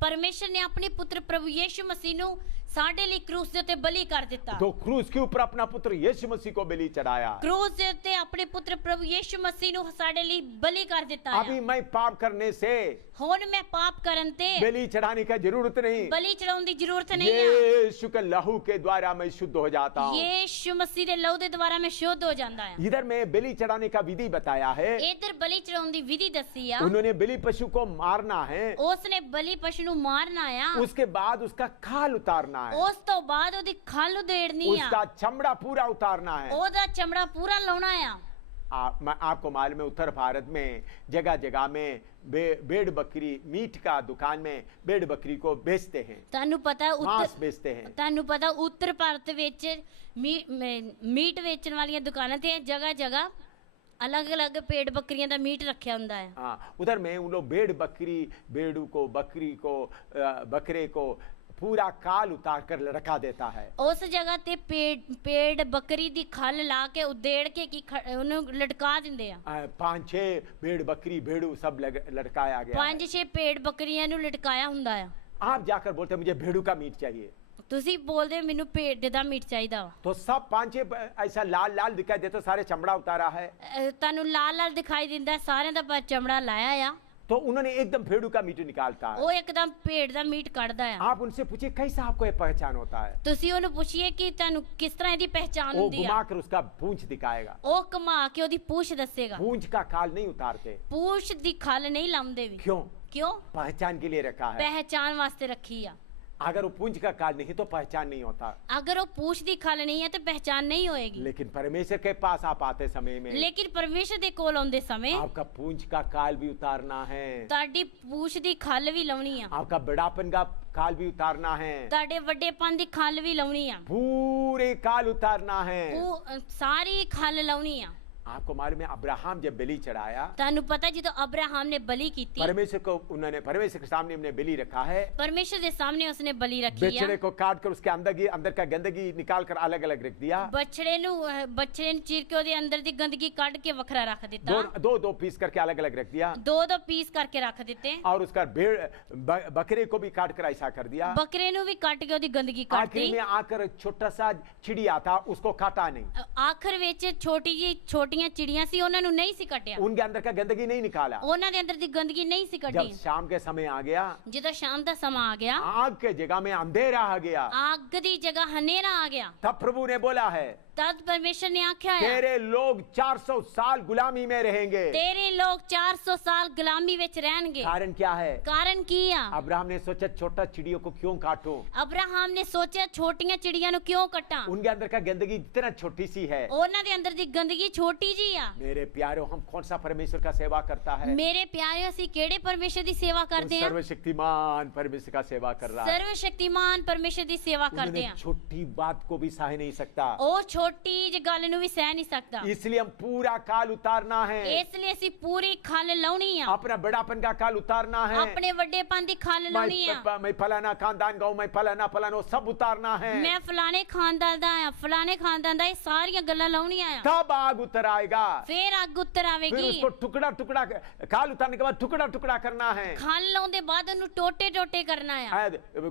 ਪਰਮੇਸ਼ਰ ਨੇ ਆਪਣੇ ਪੁੱਤਰ ਪ੍ਰਭੂ ਯੀਸ਼ੂ ਮਸੀਹ ਨੂੰ ਸਾਡੇ ਲਈ ਕਰੂਸ ਦੇ ਉੱਤੇ ਬਲੀ ਕਰ ਦਿੱਤਾ। तो क्रूस के ऊपर अपना पुत्र यीशु मसीह को बलि चढ़ाया। ਕਰੂਸ ਦੇ ਉੱਤੇ ਆਪਣੇ ਪੁੱਤਰ ਪ੍ਰਭੂ ਯੀਸ਼ੂ ਮਸੀਹ ਨੂੰ ਸਾਡੇ ਲਈ ਬਲੀ ਕਰ ਦਿੱਤਾ अभी ਹੈ। मैं पाप करने से ਹੁਣ ਮੈਂ ਪਾਪ ਕਰਨ ਤੇ बलि चढ़ाने का जरूरत नहीं। ਬਲੀ ਚੜਾਉਣ ਦੀ ਜ਼ਰੂਰਤ ਨਹੀਂ ਹੈ। यीशु के लहू के द्वारा मैं शुद्ध हो जाता हूँ। ਯੀਸ਼ੂ ਮਸੀਹ ਦੇ ਲਹੂ ਦੇ ਦੁਆਰਾ ਮੈਂ ਸ਼ੁੱਧ ਹੋ ਜਾਂਦਾ ਹਾਂ। इधर में बलि चढ़ाने का विधि बताया है। ਇਧਰ ਬਲੀ ਚੜਾਉਣ ਦੀ ਵਿਧੀ ਦੱਸੀ ਆ। उन्होंने बलि पशु को मारना है, ਉਸਨੇ ਬਲੀ ਪਸ਼ੂ ਨੂੰ ਮਾਰਨਾ ਆ। उसके बाद उसका खाल उतारना है, ਉਸ ਤੋਂ ਬਾਅਦ ਉਹਦੀ ਖੱਲ ਉਧੇੜਨੀ ਆ। उसका चमड़ा पूरा उतारना है। ਉਹਦਾ ਚਮੜਾ ਪੂਰਾ ਲਾਉਣਾ ਆ। आपको मालूम है उत्तर भारत में जगह जगह में भेड़ बकरी मीट का दुकान में भेड़ बकरी को बेचते हैं, ਤੁਹਾਨੂੰ ਪਤਾ मांस बेचते हैं। ਤੁਹਾਨੂੰ ਪਤਾ ਉੱਤਰ ਭਾਰਤ ਵਿੱਚ ਮੀਟ ਵੇਚਣ ਵਾਲੀਆਂ ਦੁਕਾਨਾਂ ਤੇ ਜਗ੍ਹਾ ਜਗ੍ਹਾ ਅਲੱਗ-ਅਲੱਗ ਪੇੜ ਬੱਕਰੀਆਂ ਦਾ ਮੀਟ ਰੱਖਿਆ ਹੁੰਦਾ ਹੈ। हाँ, उधर में उन लोग भेड़ू को बकरी को बकरे को पूरा काल उतार कर लटका देता है। ਉਸ ਜਗ੍ਹਾ ਤੇ ਪੇੜ ਬੱਕਰੀ ਦੀ ਖੱਲ ਲਾ ਕੇ ਉਧੇੜ ਕੇ ਉਹਨੂੰ ਲਟਕਾ ਦਿੰਦੇ ਆ। 5-6 भेड़ बकरी भेड़ू सब लटकाया गया है। 5-6 ਪੇੜ ਬੱਕਰੀਆਂ ਨੂੰ ਲਟਕਾਇਆ ਹੁੰਦਾ ਆ। आप जाकर बोलते मुझे भेड़ू का मीट चाहिए, ਤੁਸੀਂ ਬੋਲਦੇ ਮੈਨੂੰ ਪੇੜ ਦਾ ਮੀਟ ਚਾਹੀਦਾ ਵਾ। तो सब 5-6 ऐसा लाल लाल दिखाई देता, सारे चमड़ा उतारा है। ਤੁਹਾਨੂੰ ਲਾਲ ਲਾਲ ਦਿਖਾਈ ਦਿੰਦਾ, ਸਾਰਿਆਂ ਦਾ ਚਮੜਾ ਲਾਇਆ ਆ। तो उन्होंने एकदम भेड़ू का मीट निकालता है। ਉਹ ਇੱਕਦਮ ਪੇੜ ਦਾ ਮੀਟ ਕੱਢਦਾ ਆ। आप उनसे पूछिए कैसा आपको ये पहचान होता है। ਤੁਸੀਂ ਉਹਨੂੰ ਪੁੱਛੀਏ ਕਿ ਤੁਹਾਨੂੰ ਕਿਸ ਤਰ੍ਹਾਂ ਇਹਦੀ ਪਹਿਚਾਣ वो ਹੁੰਦੀ ਆ। घुमा कर उसका पूंछ दिखाएगा। ਉਹ ਘੁਮਾ ਕੇ ਉਹਦੀ ਪੂਛ ਦੱਸੇਗਾ। पूंछ का काल नहीं उतारते। ਪੂਛ ਦੀ ਖੱਲ ਨਹੀਂ ਲਾਉਂਦੇ ਵੀ। क्यों? ਕਿਉਂ? पहचान के लिए रखा है। ਪਹਿਚਾਣ ਵਾਸਤੇ ਰੱਖੀ ਆ। अगर वो पूंछ का काल नहीं तो पहचान नहीं होता। ਅਗਰ ਉਹ ਪੂਛ ਦੀ ਖੱਲ ਨਹੀਂ ਹੈ ਤੇ ਪਹਿਚਾਣ ਨਹੀਂ ਹੋਏਗੀ। लेकिन परमेश्वर के पास आप आते समय में ਲੇਕਿਨ ਪਰਮੇਸ਼ਰ ਦੇ ਕੋਲ ਆਉਂਦੇ ਸਮੇਂ आपका पूंछ का काल भी उतारना है, ਤੁਹਾਡੀ ਪੂਛ ਦੀ ਖੱਲ ਵੀ ਲਾਉਣੀ ਆ। आपका बड़ापन का काल भी उतारना है, ਤੁਹਾਡੇ ਵੱਡੇਪਨ ਦੀ ਖੱਲ ਵੀ ਲਾਉਣੀ ਆ। पूरे काल उतारना है। ਉਹ ਸਾਰੀ ਖੱਲ ਲਾਉਣੀ ਆ। आपको मालूम है अब्राहम जब बलि चढ़ाया, ਤੁਹਾਨੂੰ ਪਤਾ ਜਦੋਂ ਅਬਰਾहम ਨੇ ਬਲੀ ਕੀਤੀ, परमेश्वर के सामने हमने बलि रखा है। ਪਰਮੇਸ਼ਰ ਦੇ ਸਾਹਮਣੇ ਉਸਨੇ ਬਲੀ ਰੱਖੀ ਆ। बछड़े को काट कर उसके अंदर का गंदगी निकाल कर अलग अलग रख दिया। बछड़े ਨੂੰ ਚੀਰ ਕੇ ਉਹਦੇ ਅੰਦਰ ਦੀ ਗੰਦਗੀ ਕੱਢ ਕੇ ਵੱਖਰਾ ਰੱਖ ਦਿੱਤਾ। दो पीस करके अलग अलग रख दिया। ਦੋ ਪੀਸ ਕਰਕੇ ਰੱਖ ਦਿੱਤੇ। और उसका बकरे को भी काट कर ऐसा कर दिया। ਬੱਕਰੇ ਨੂੰ ਵੀ ਕੱਟ ਕੇ ਉਹਦੀ ਗੰਦਗੀ ਕੱਢਤੀ। आखिर में आकर छोटा सा चिड़िया था, उसको काटा नहीं। ਆਖਰ ਵਿੱਚ ਛੋਟੀ ਛੋਟੀਆਂ ਚਿੜੀਆਂ ਸੀ ਉਹਨਾਂ ਨੂੰ ਨਹੀਂ ਸੀ ਕੱਟਿਆ, उनके अंदर का गंदगी नहीं निकाला। ਉਹਨਾਂ ਦੇ ਅੰਦਰ ਦੀ ਗੰਦਗੀ ਨਹੀਂ ਸੀ जब ਕੱਢੀ। शाम के समय आ गया, ਜਦੋਂ ਸ਼ਾਮ ਦਾ ਸਮਾਂ ਆ ਗਿਆ, आग के जगह में अंधेरा आ गया, ਅੱਗ ਦੀ ਜਗ੍ਹਾ ਹਨੇਰਾ ਆ ਗਿਆ। तब प्रभु ने बोला है, तद परमेश्वर ने आख्या है, तेरे लोग 400 साल गुलामी में रहेंगे। तेरे लोग 400 साल गुलामी विच रहणगे। कारण क्या है? कारण की आ? अब्राहम ने सोचा छोटा चिड़ियों को क्यों काटूं? अब्राहम ने सोचा छोटियां चिड़ियां नु क्यों कटा? उनके अंदर का गंदगी इतना छोटी सी है। ਉਹਨਾਂ ਦੇ ਅੰਦਰ ਦੀ ਗੰਦਗੀ ਛੋਟੀ ਜੀ ਆ। मेरे प्यारों, हम कौन सा परमेश्वर का सेवा करता है? ਮੇਰੇ ਪਿਆਰਿਓ, ਅਸੀਂ ਕਿਹੜੇ ਪਰਮੇਸ਼ਰ ਦੀ ਸੇਵਾ ਕਰਦੇ ਹਾਂ? सर्वशक्तिमान परमेश्वर का सेवा कर रहा है। सर्वशक्तिमान परमेश्वर ਦੀ ਸੇਵਾ ਕਰਦੇ उन्होंने ਹਾਂ। छोटी बात को भी सह नहीं सकता, ਉਹ ਛੋਟੀ ਜਿਹੀ ਗੱਲ ਨੂੰ ਵੀ ਸਹਿ ਨਹੀਂ ਸਕਦਾ। इसलिए हम पूरा काल उतारना है। ਇਸ ਲਈ ਅਸੀਂ ਪੂਰੀ ਖਲ ਲਾਉਣੀ ਆ, अपना बड़ापन का काल उतारना है। ਆਪਣੇ ਵੱਡੇਪਨ ਦੀ ਖਲ ਲਾਉਣੀ ਆ। मैं फलाना खानदान का हूं, मैं फलाना फलाना, वो सब उतारना है। ਮੈਂ ਫਲਾਣੇ ਖਾਨਦਾਨ ਦਾ ਆ, ਫਲਾਣੇ ਖਾਨਦਾਨ ਦਾ, ਇਹ ਸਾਰੀਆਂ ਗੱਲਾਂ ਲਾਉਣੀਆਂ ਆ। तब आग उतर आएगा। ਫੇਰ ਅੱਗ ਉੱਤਰ फिर ਆਵੇਗੀ। उसको टुकड़ा टुकड़ा, काल उतारने के बाद टुकड़ा टुकड़ा करना है। ਖਲ ਲਾਉਣ ਦੇ ਬਾਅਦ ਉਹਨੂੰ ਟੋਟੇ ਟੋਟੇ ਕਰਨਾ ਆ।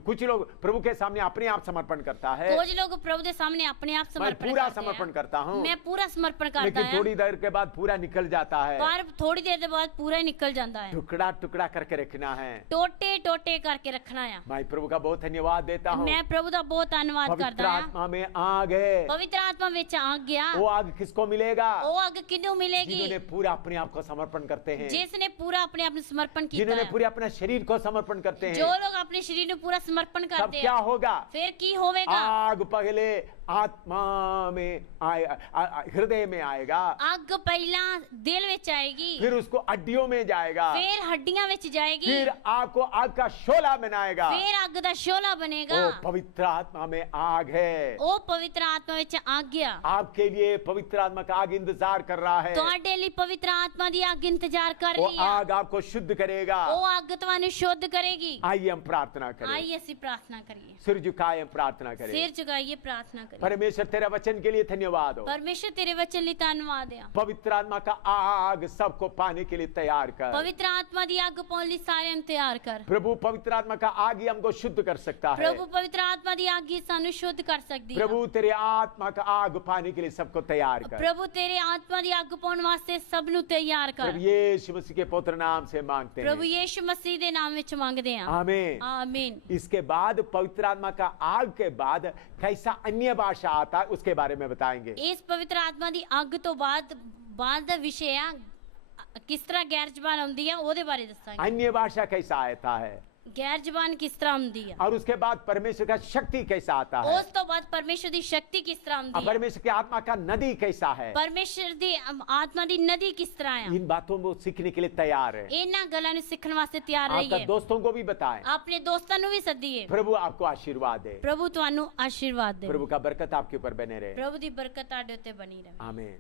कुछ लोग प्रभु के सामने अपने आप समर्पण करता है। ਕੁਝ ਲੋਕ ਪ੍ਰਭੂ ਦੇ ਸਾਹਮਣੇ ਆਪਣੇ ਆਪ मैं ਸਮਰਪਣ पूरा ਕਰਦੇ समर्पण ਆ। करता हूँ, ਮੈਂ ਪੂਰਾ ਸਮਰਪਣ ਕਰਦਾ लेकिन ਹਾਂ, थोड़ी देर के बाद पूरा निकल जाता है। ਪਰ ਥੋੜੀ ਦੇਰ ਦੇ ਬਾਅਦ ਪੂਰਾ ਹੀ ਨਿਕਲ ਜਾਂਦਾ ਹੈ। टुकड़ा टुकड़ा करके रखना है। ਟੋਟੇ ਟੋਟੇ ਕਰਕੇ ਰੱਖਣਾ ਆ। मैं प्रभु का बहुत धन्यवाद देता हूँ। ਮੈਂ ਪ੍ਰਭੂ ਦਾ ਬਹੁਤ ਧੰਨਵਾਦ पवित्र ਕਰਦਾ ਹਾਂ। आत्मा में आग है। ਪਵਿੱਤਰ ਆਤਮਾ ਵਿੱਚ ਆ ਗਿਆ। वो आग किसको मिलेगा? ਉਹ ਅੱਗ ਕਿਹਨੂੰ ਮਿਲੇਗੀ? जिन्होंने पूरा अपने आप को समर्पण करते हैं, ਜਿਸ ਨੇ ਪੂਰਾ ਆਪਣੇ ਆਪ ਨੂੰ ਸਮਰਪਣ ਕੀਤਾ जिन्होंने ਹੈ। पूरे अपने शरीर को समर्पण करते ਜੋ हैं। ਲੋਕ ਆਪਣੇ ਸਰੀਰ ਨੂੰ ਪੂਰਾ ਸਮਰਪਣ तब ਕਰਦੇ क्या ਆ, होगा? ਫਿਰ ਕੀ ਹੋਵੇਗਾ? आग पहले आत्मा में आए, हृदय में आएगा, ਅੱਗ ਪਹਿਲਾਂ ਦਿਲ ਵਿੱਚ ਆਏਗੀ, फिर उसको हड्डियों में जाएगा, ਫਿਰ हड्डियां ਵਿੱਚ जाएगी, फिर आग को आग का शोला बनाएगा। ਫਿਰ ਅੱਗ ਦਾ ਸ਼ੋਲਾ ਬਣੇਗਾ। वो पवित्र आत्मा में आग है। ਉਹ ਪਵਿੱਤਰ ਆਤਮਾ ਵਿੱਚ ਅੱਗ ਆ। आपके लिए पवित्र आत्मा का आग इंतजार कर रहा है। ਤੁਹਾਡੇ ਲਈ ਪਵਿੱਤਰ ਆਤਮਾ ਦੀ ਅੱਗ ਇੰਤਜ਼ਾਰ ਕਰ वो ਰਹੀ ਆ। आग आपको शुद्ध करेगा। ਉਹ ਅੱਗ ਤੁਹਾਨੂੰ ਸ਼ੁੱਧ ਕਰੇਗੀ। आइए हम प्रार्थना करें, आइए ਅਸੀਂ प्रार्थना करिए, सिर झुकाए हम प्रार्थना करें। सिर झुकाइए, प्रार्थना करिए। परमेश्वर तेरा वचन के लिए धन्यवाद हो। परमेश्वर तेरे वचन ਲਈ ਧੰਨਵਾਦ ਆ। पवित्र आत्मा का आग सबको पाने के लिए तैयार कर। ਪਵਿੱਤਰ ਆਤਮਾ ਦੀ ਅੱਗ ਪਾਉਣ ਲਈ ਸਾਰਿਆਂ ਨੂੰ ਤਿਆਰ ਕਰ। प्रभु पवित्र आत्मा का आग ही हमको शुद्ध कर सकता है। ਪ੍ਰਭੂ ਪਵਿੱਤਰ ਆਤਮਾ ਦੀ ਅੱਗ ਹੀ ਸਾਨੂੰ ਸ਼ੁੱਧ ਕਰ ਸਕਦੀ ਹੈ। प्रभु तेरे आत्मा का आग पाने के लिए सबको तैयार कर। ਪ੍ਰਭੂ ਤੇਰੇ ਆਤਮਾ ਦੀ ਅੱਗ ਪਾਉਣ ਵਾਸਤੇ ਸਭ ਨੂੰ ਤਿਆਰ ਕਰ। प्रभु यीशु मसीह के पवित्र नाम से मांगते ਪ੍ਰਭੂ हैं, ਯੀਸ਼ੂ ਮਸੀਹ ਦੇ ਨਾਮ ਵਿੱਚ ਮੰਗਦੇ ਹਾਂ। आमीन। आमीन। इसके बाद पवित्र आत्मा का आग के बाद कैसा अन्य भाषा आता है उसके बारे में बताएंगे। ਇਸ ਪਵਿੱਤਰ ਆਤਮਾ ਦੀ ਅੱਗ ਤੋਂ ਬਾਅਦ ਦਾ ਵਿਸ਼ੇ ਆ ਕਿਸ ਤਰ੍ਹਾਂ ਗੈਰ ਜ਼ਬਾਨ ਆਉਂਦੀ ਆ, ਉਹਦੇ ਬਾਰੇ ਦੱਸਾਂਗੇ। अन्य भाषा कैसा आता है, ਗੈਰ ਜ਼ਬਾਨ ਕਿਸ ਤਰ੍ਹਾਂ ਆਉਂਦੀ ਆ, और उसके बाद परमेश्वर का शक्ति कैसा आता है, ਉਸ ਤੋਂ ਬਾਅਦ ਪਰਮੇਸ਼ਰ ਦੀ ਸ਼ਕਤੀ ਕਿਸ ਤਰ੍ਹਾਂ और ਆਉਂਦੀ ਆ, परमेश्वर की आत्मा का नदी कैसा है। ਪਰਮੇਸ਼ਰ ਦੀ ਆਤਮਾ ਦੀ ਨਦੀ ਕਿਸ ਤਰ੍ਹਾਂ ਆ। इन बातों को सीखने के लिए तैयार है। ਇਹਨਾਂ ਗੱਲਾਂ ਨੂੰ ਸਿੱਖਣ ਵਾਸਤੇ ਤਿਆਰ आपका ਰਹੀਏ। दोस्तों को भी बताएं। ਆਪਣੇ ਦੋਸਤਾਂ ਨੂੰ ਵੀ ਸੱਦੀਏ। प्रभु आपको आशीर्वाद दे। ਪ੍ਰਭੂ ਤੁਹਾਨੂੰ ਆਸ਼ੀਰਵਾਦ ਦੇ। प्रभु का बरकत आपके ऊपर बने रहे। ਪ੍ਰਭੂ ਦੀ ਬਰਕਤ ਤੁਹਾਡੇ ਉੱਤੇ ਬਣੀ ਰਹੇ। आमीन।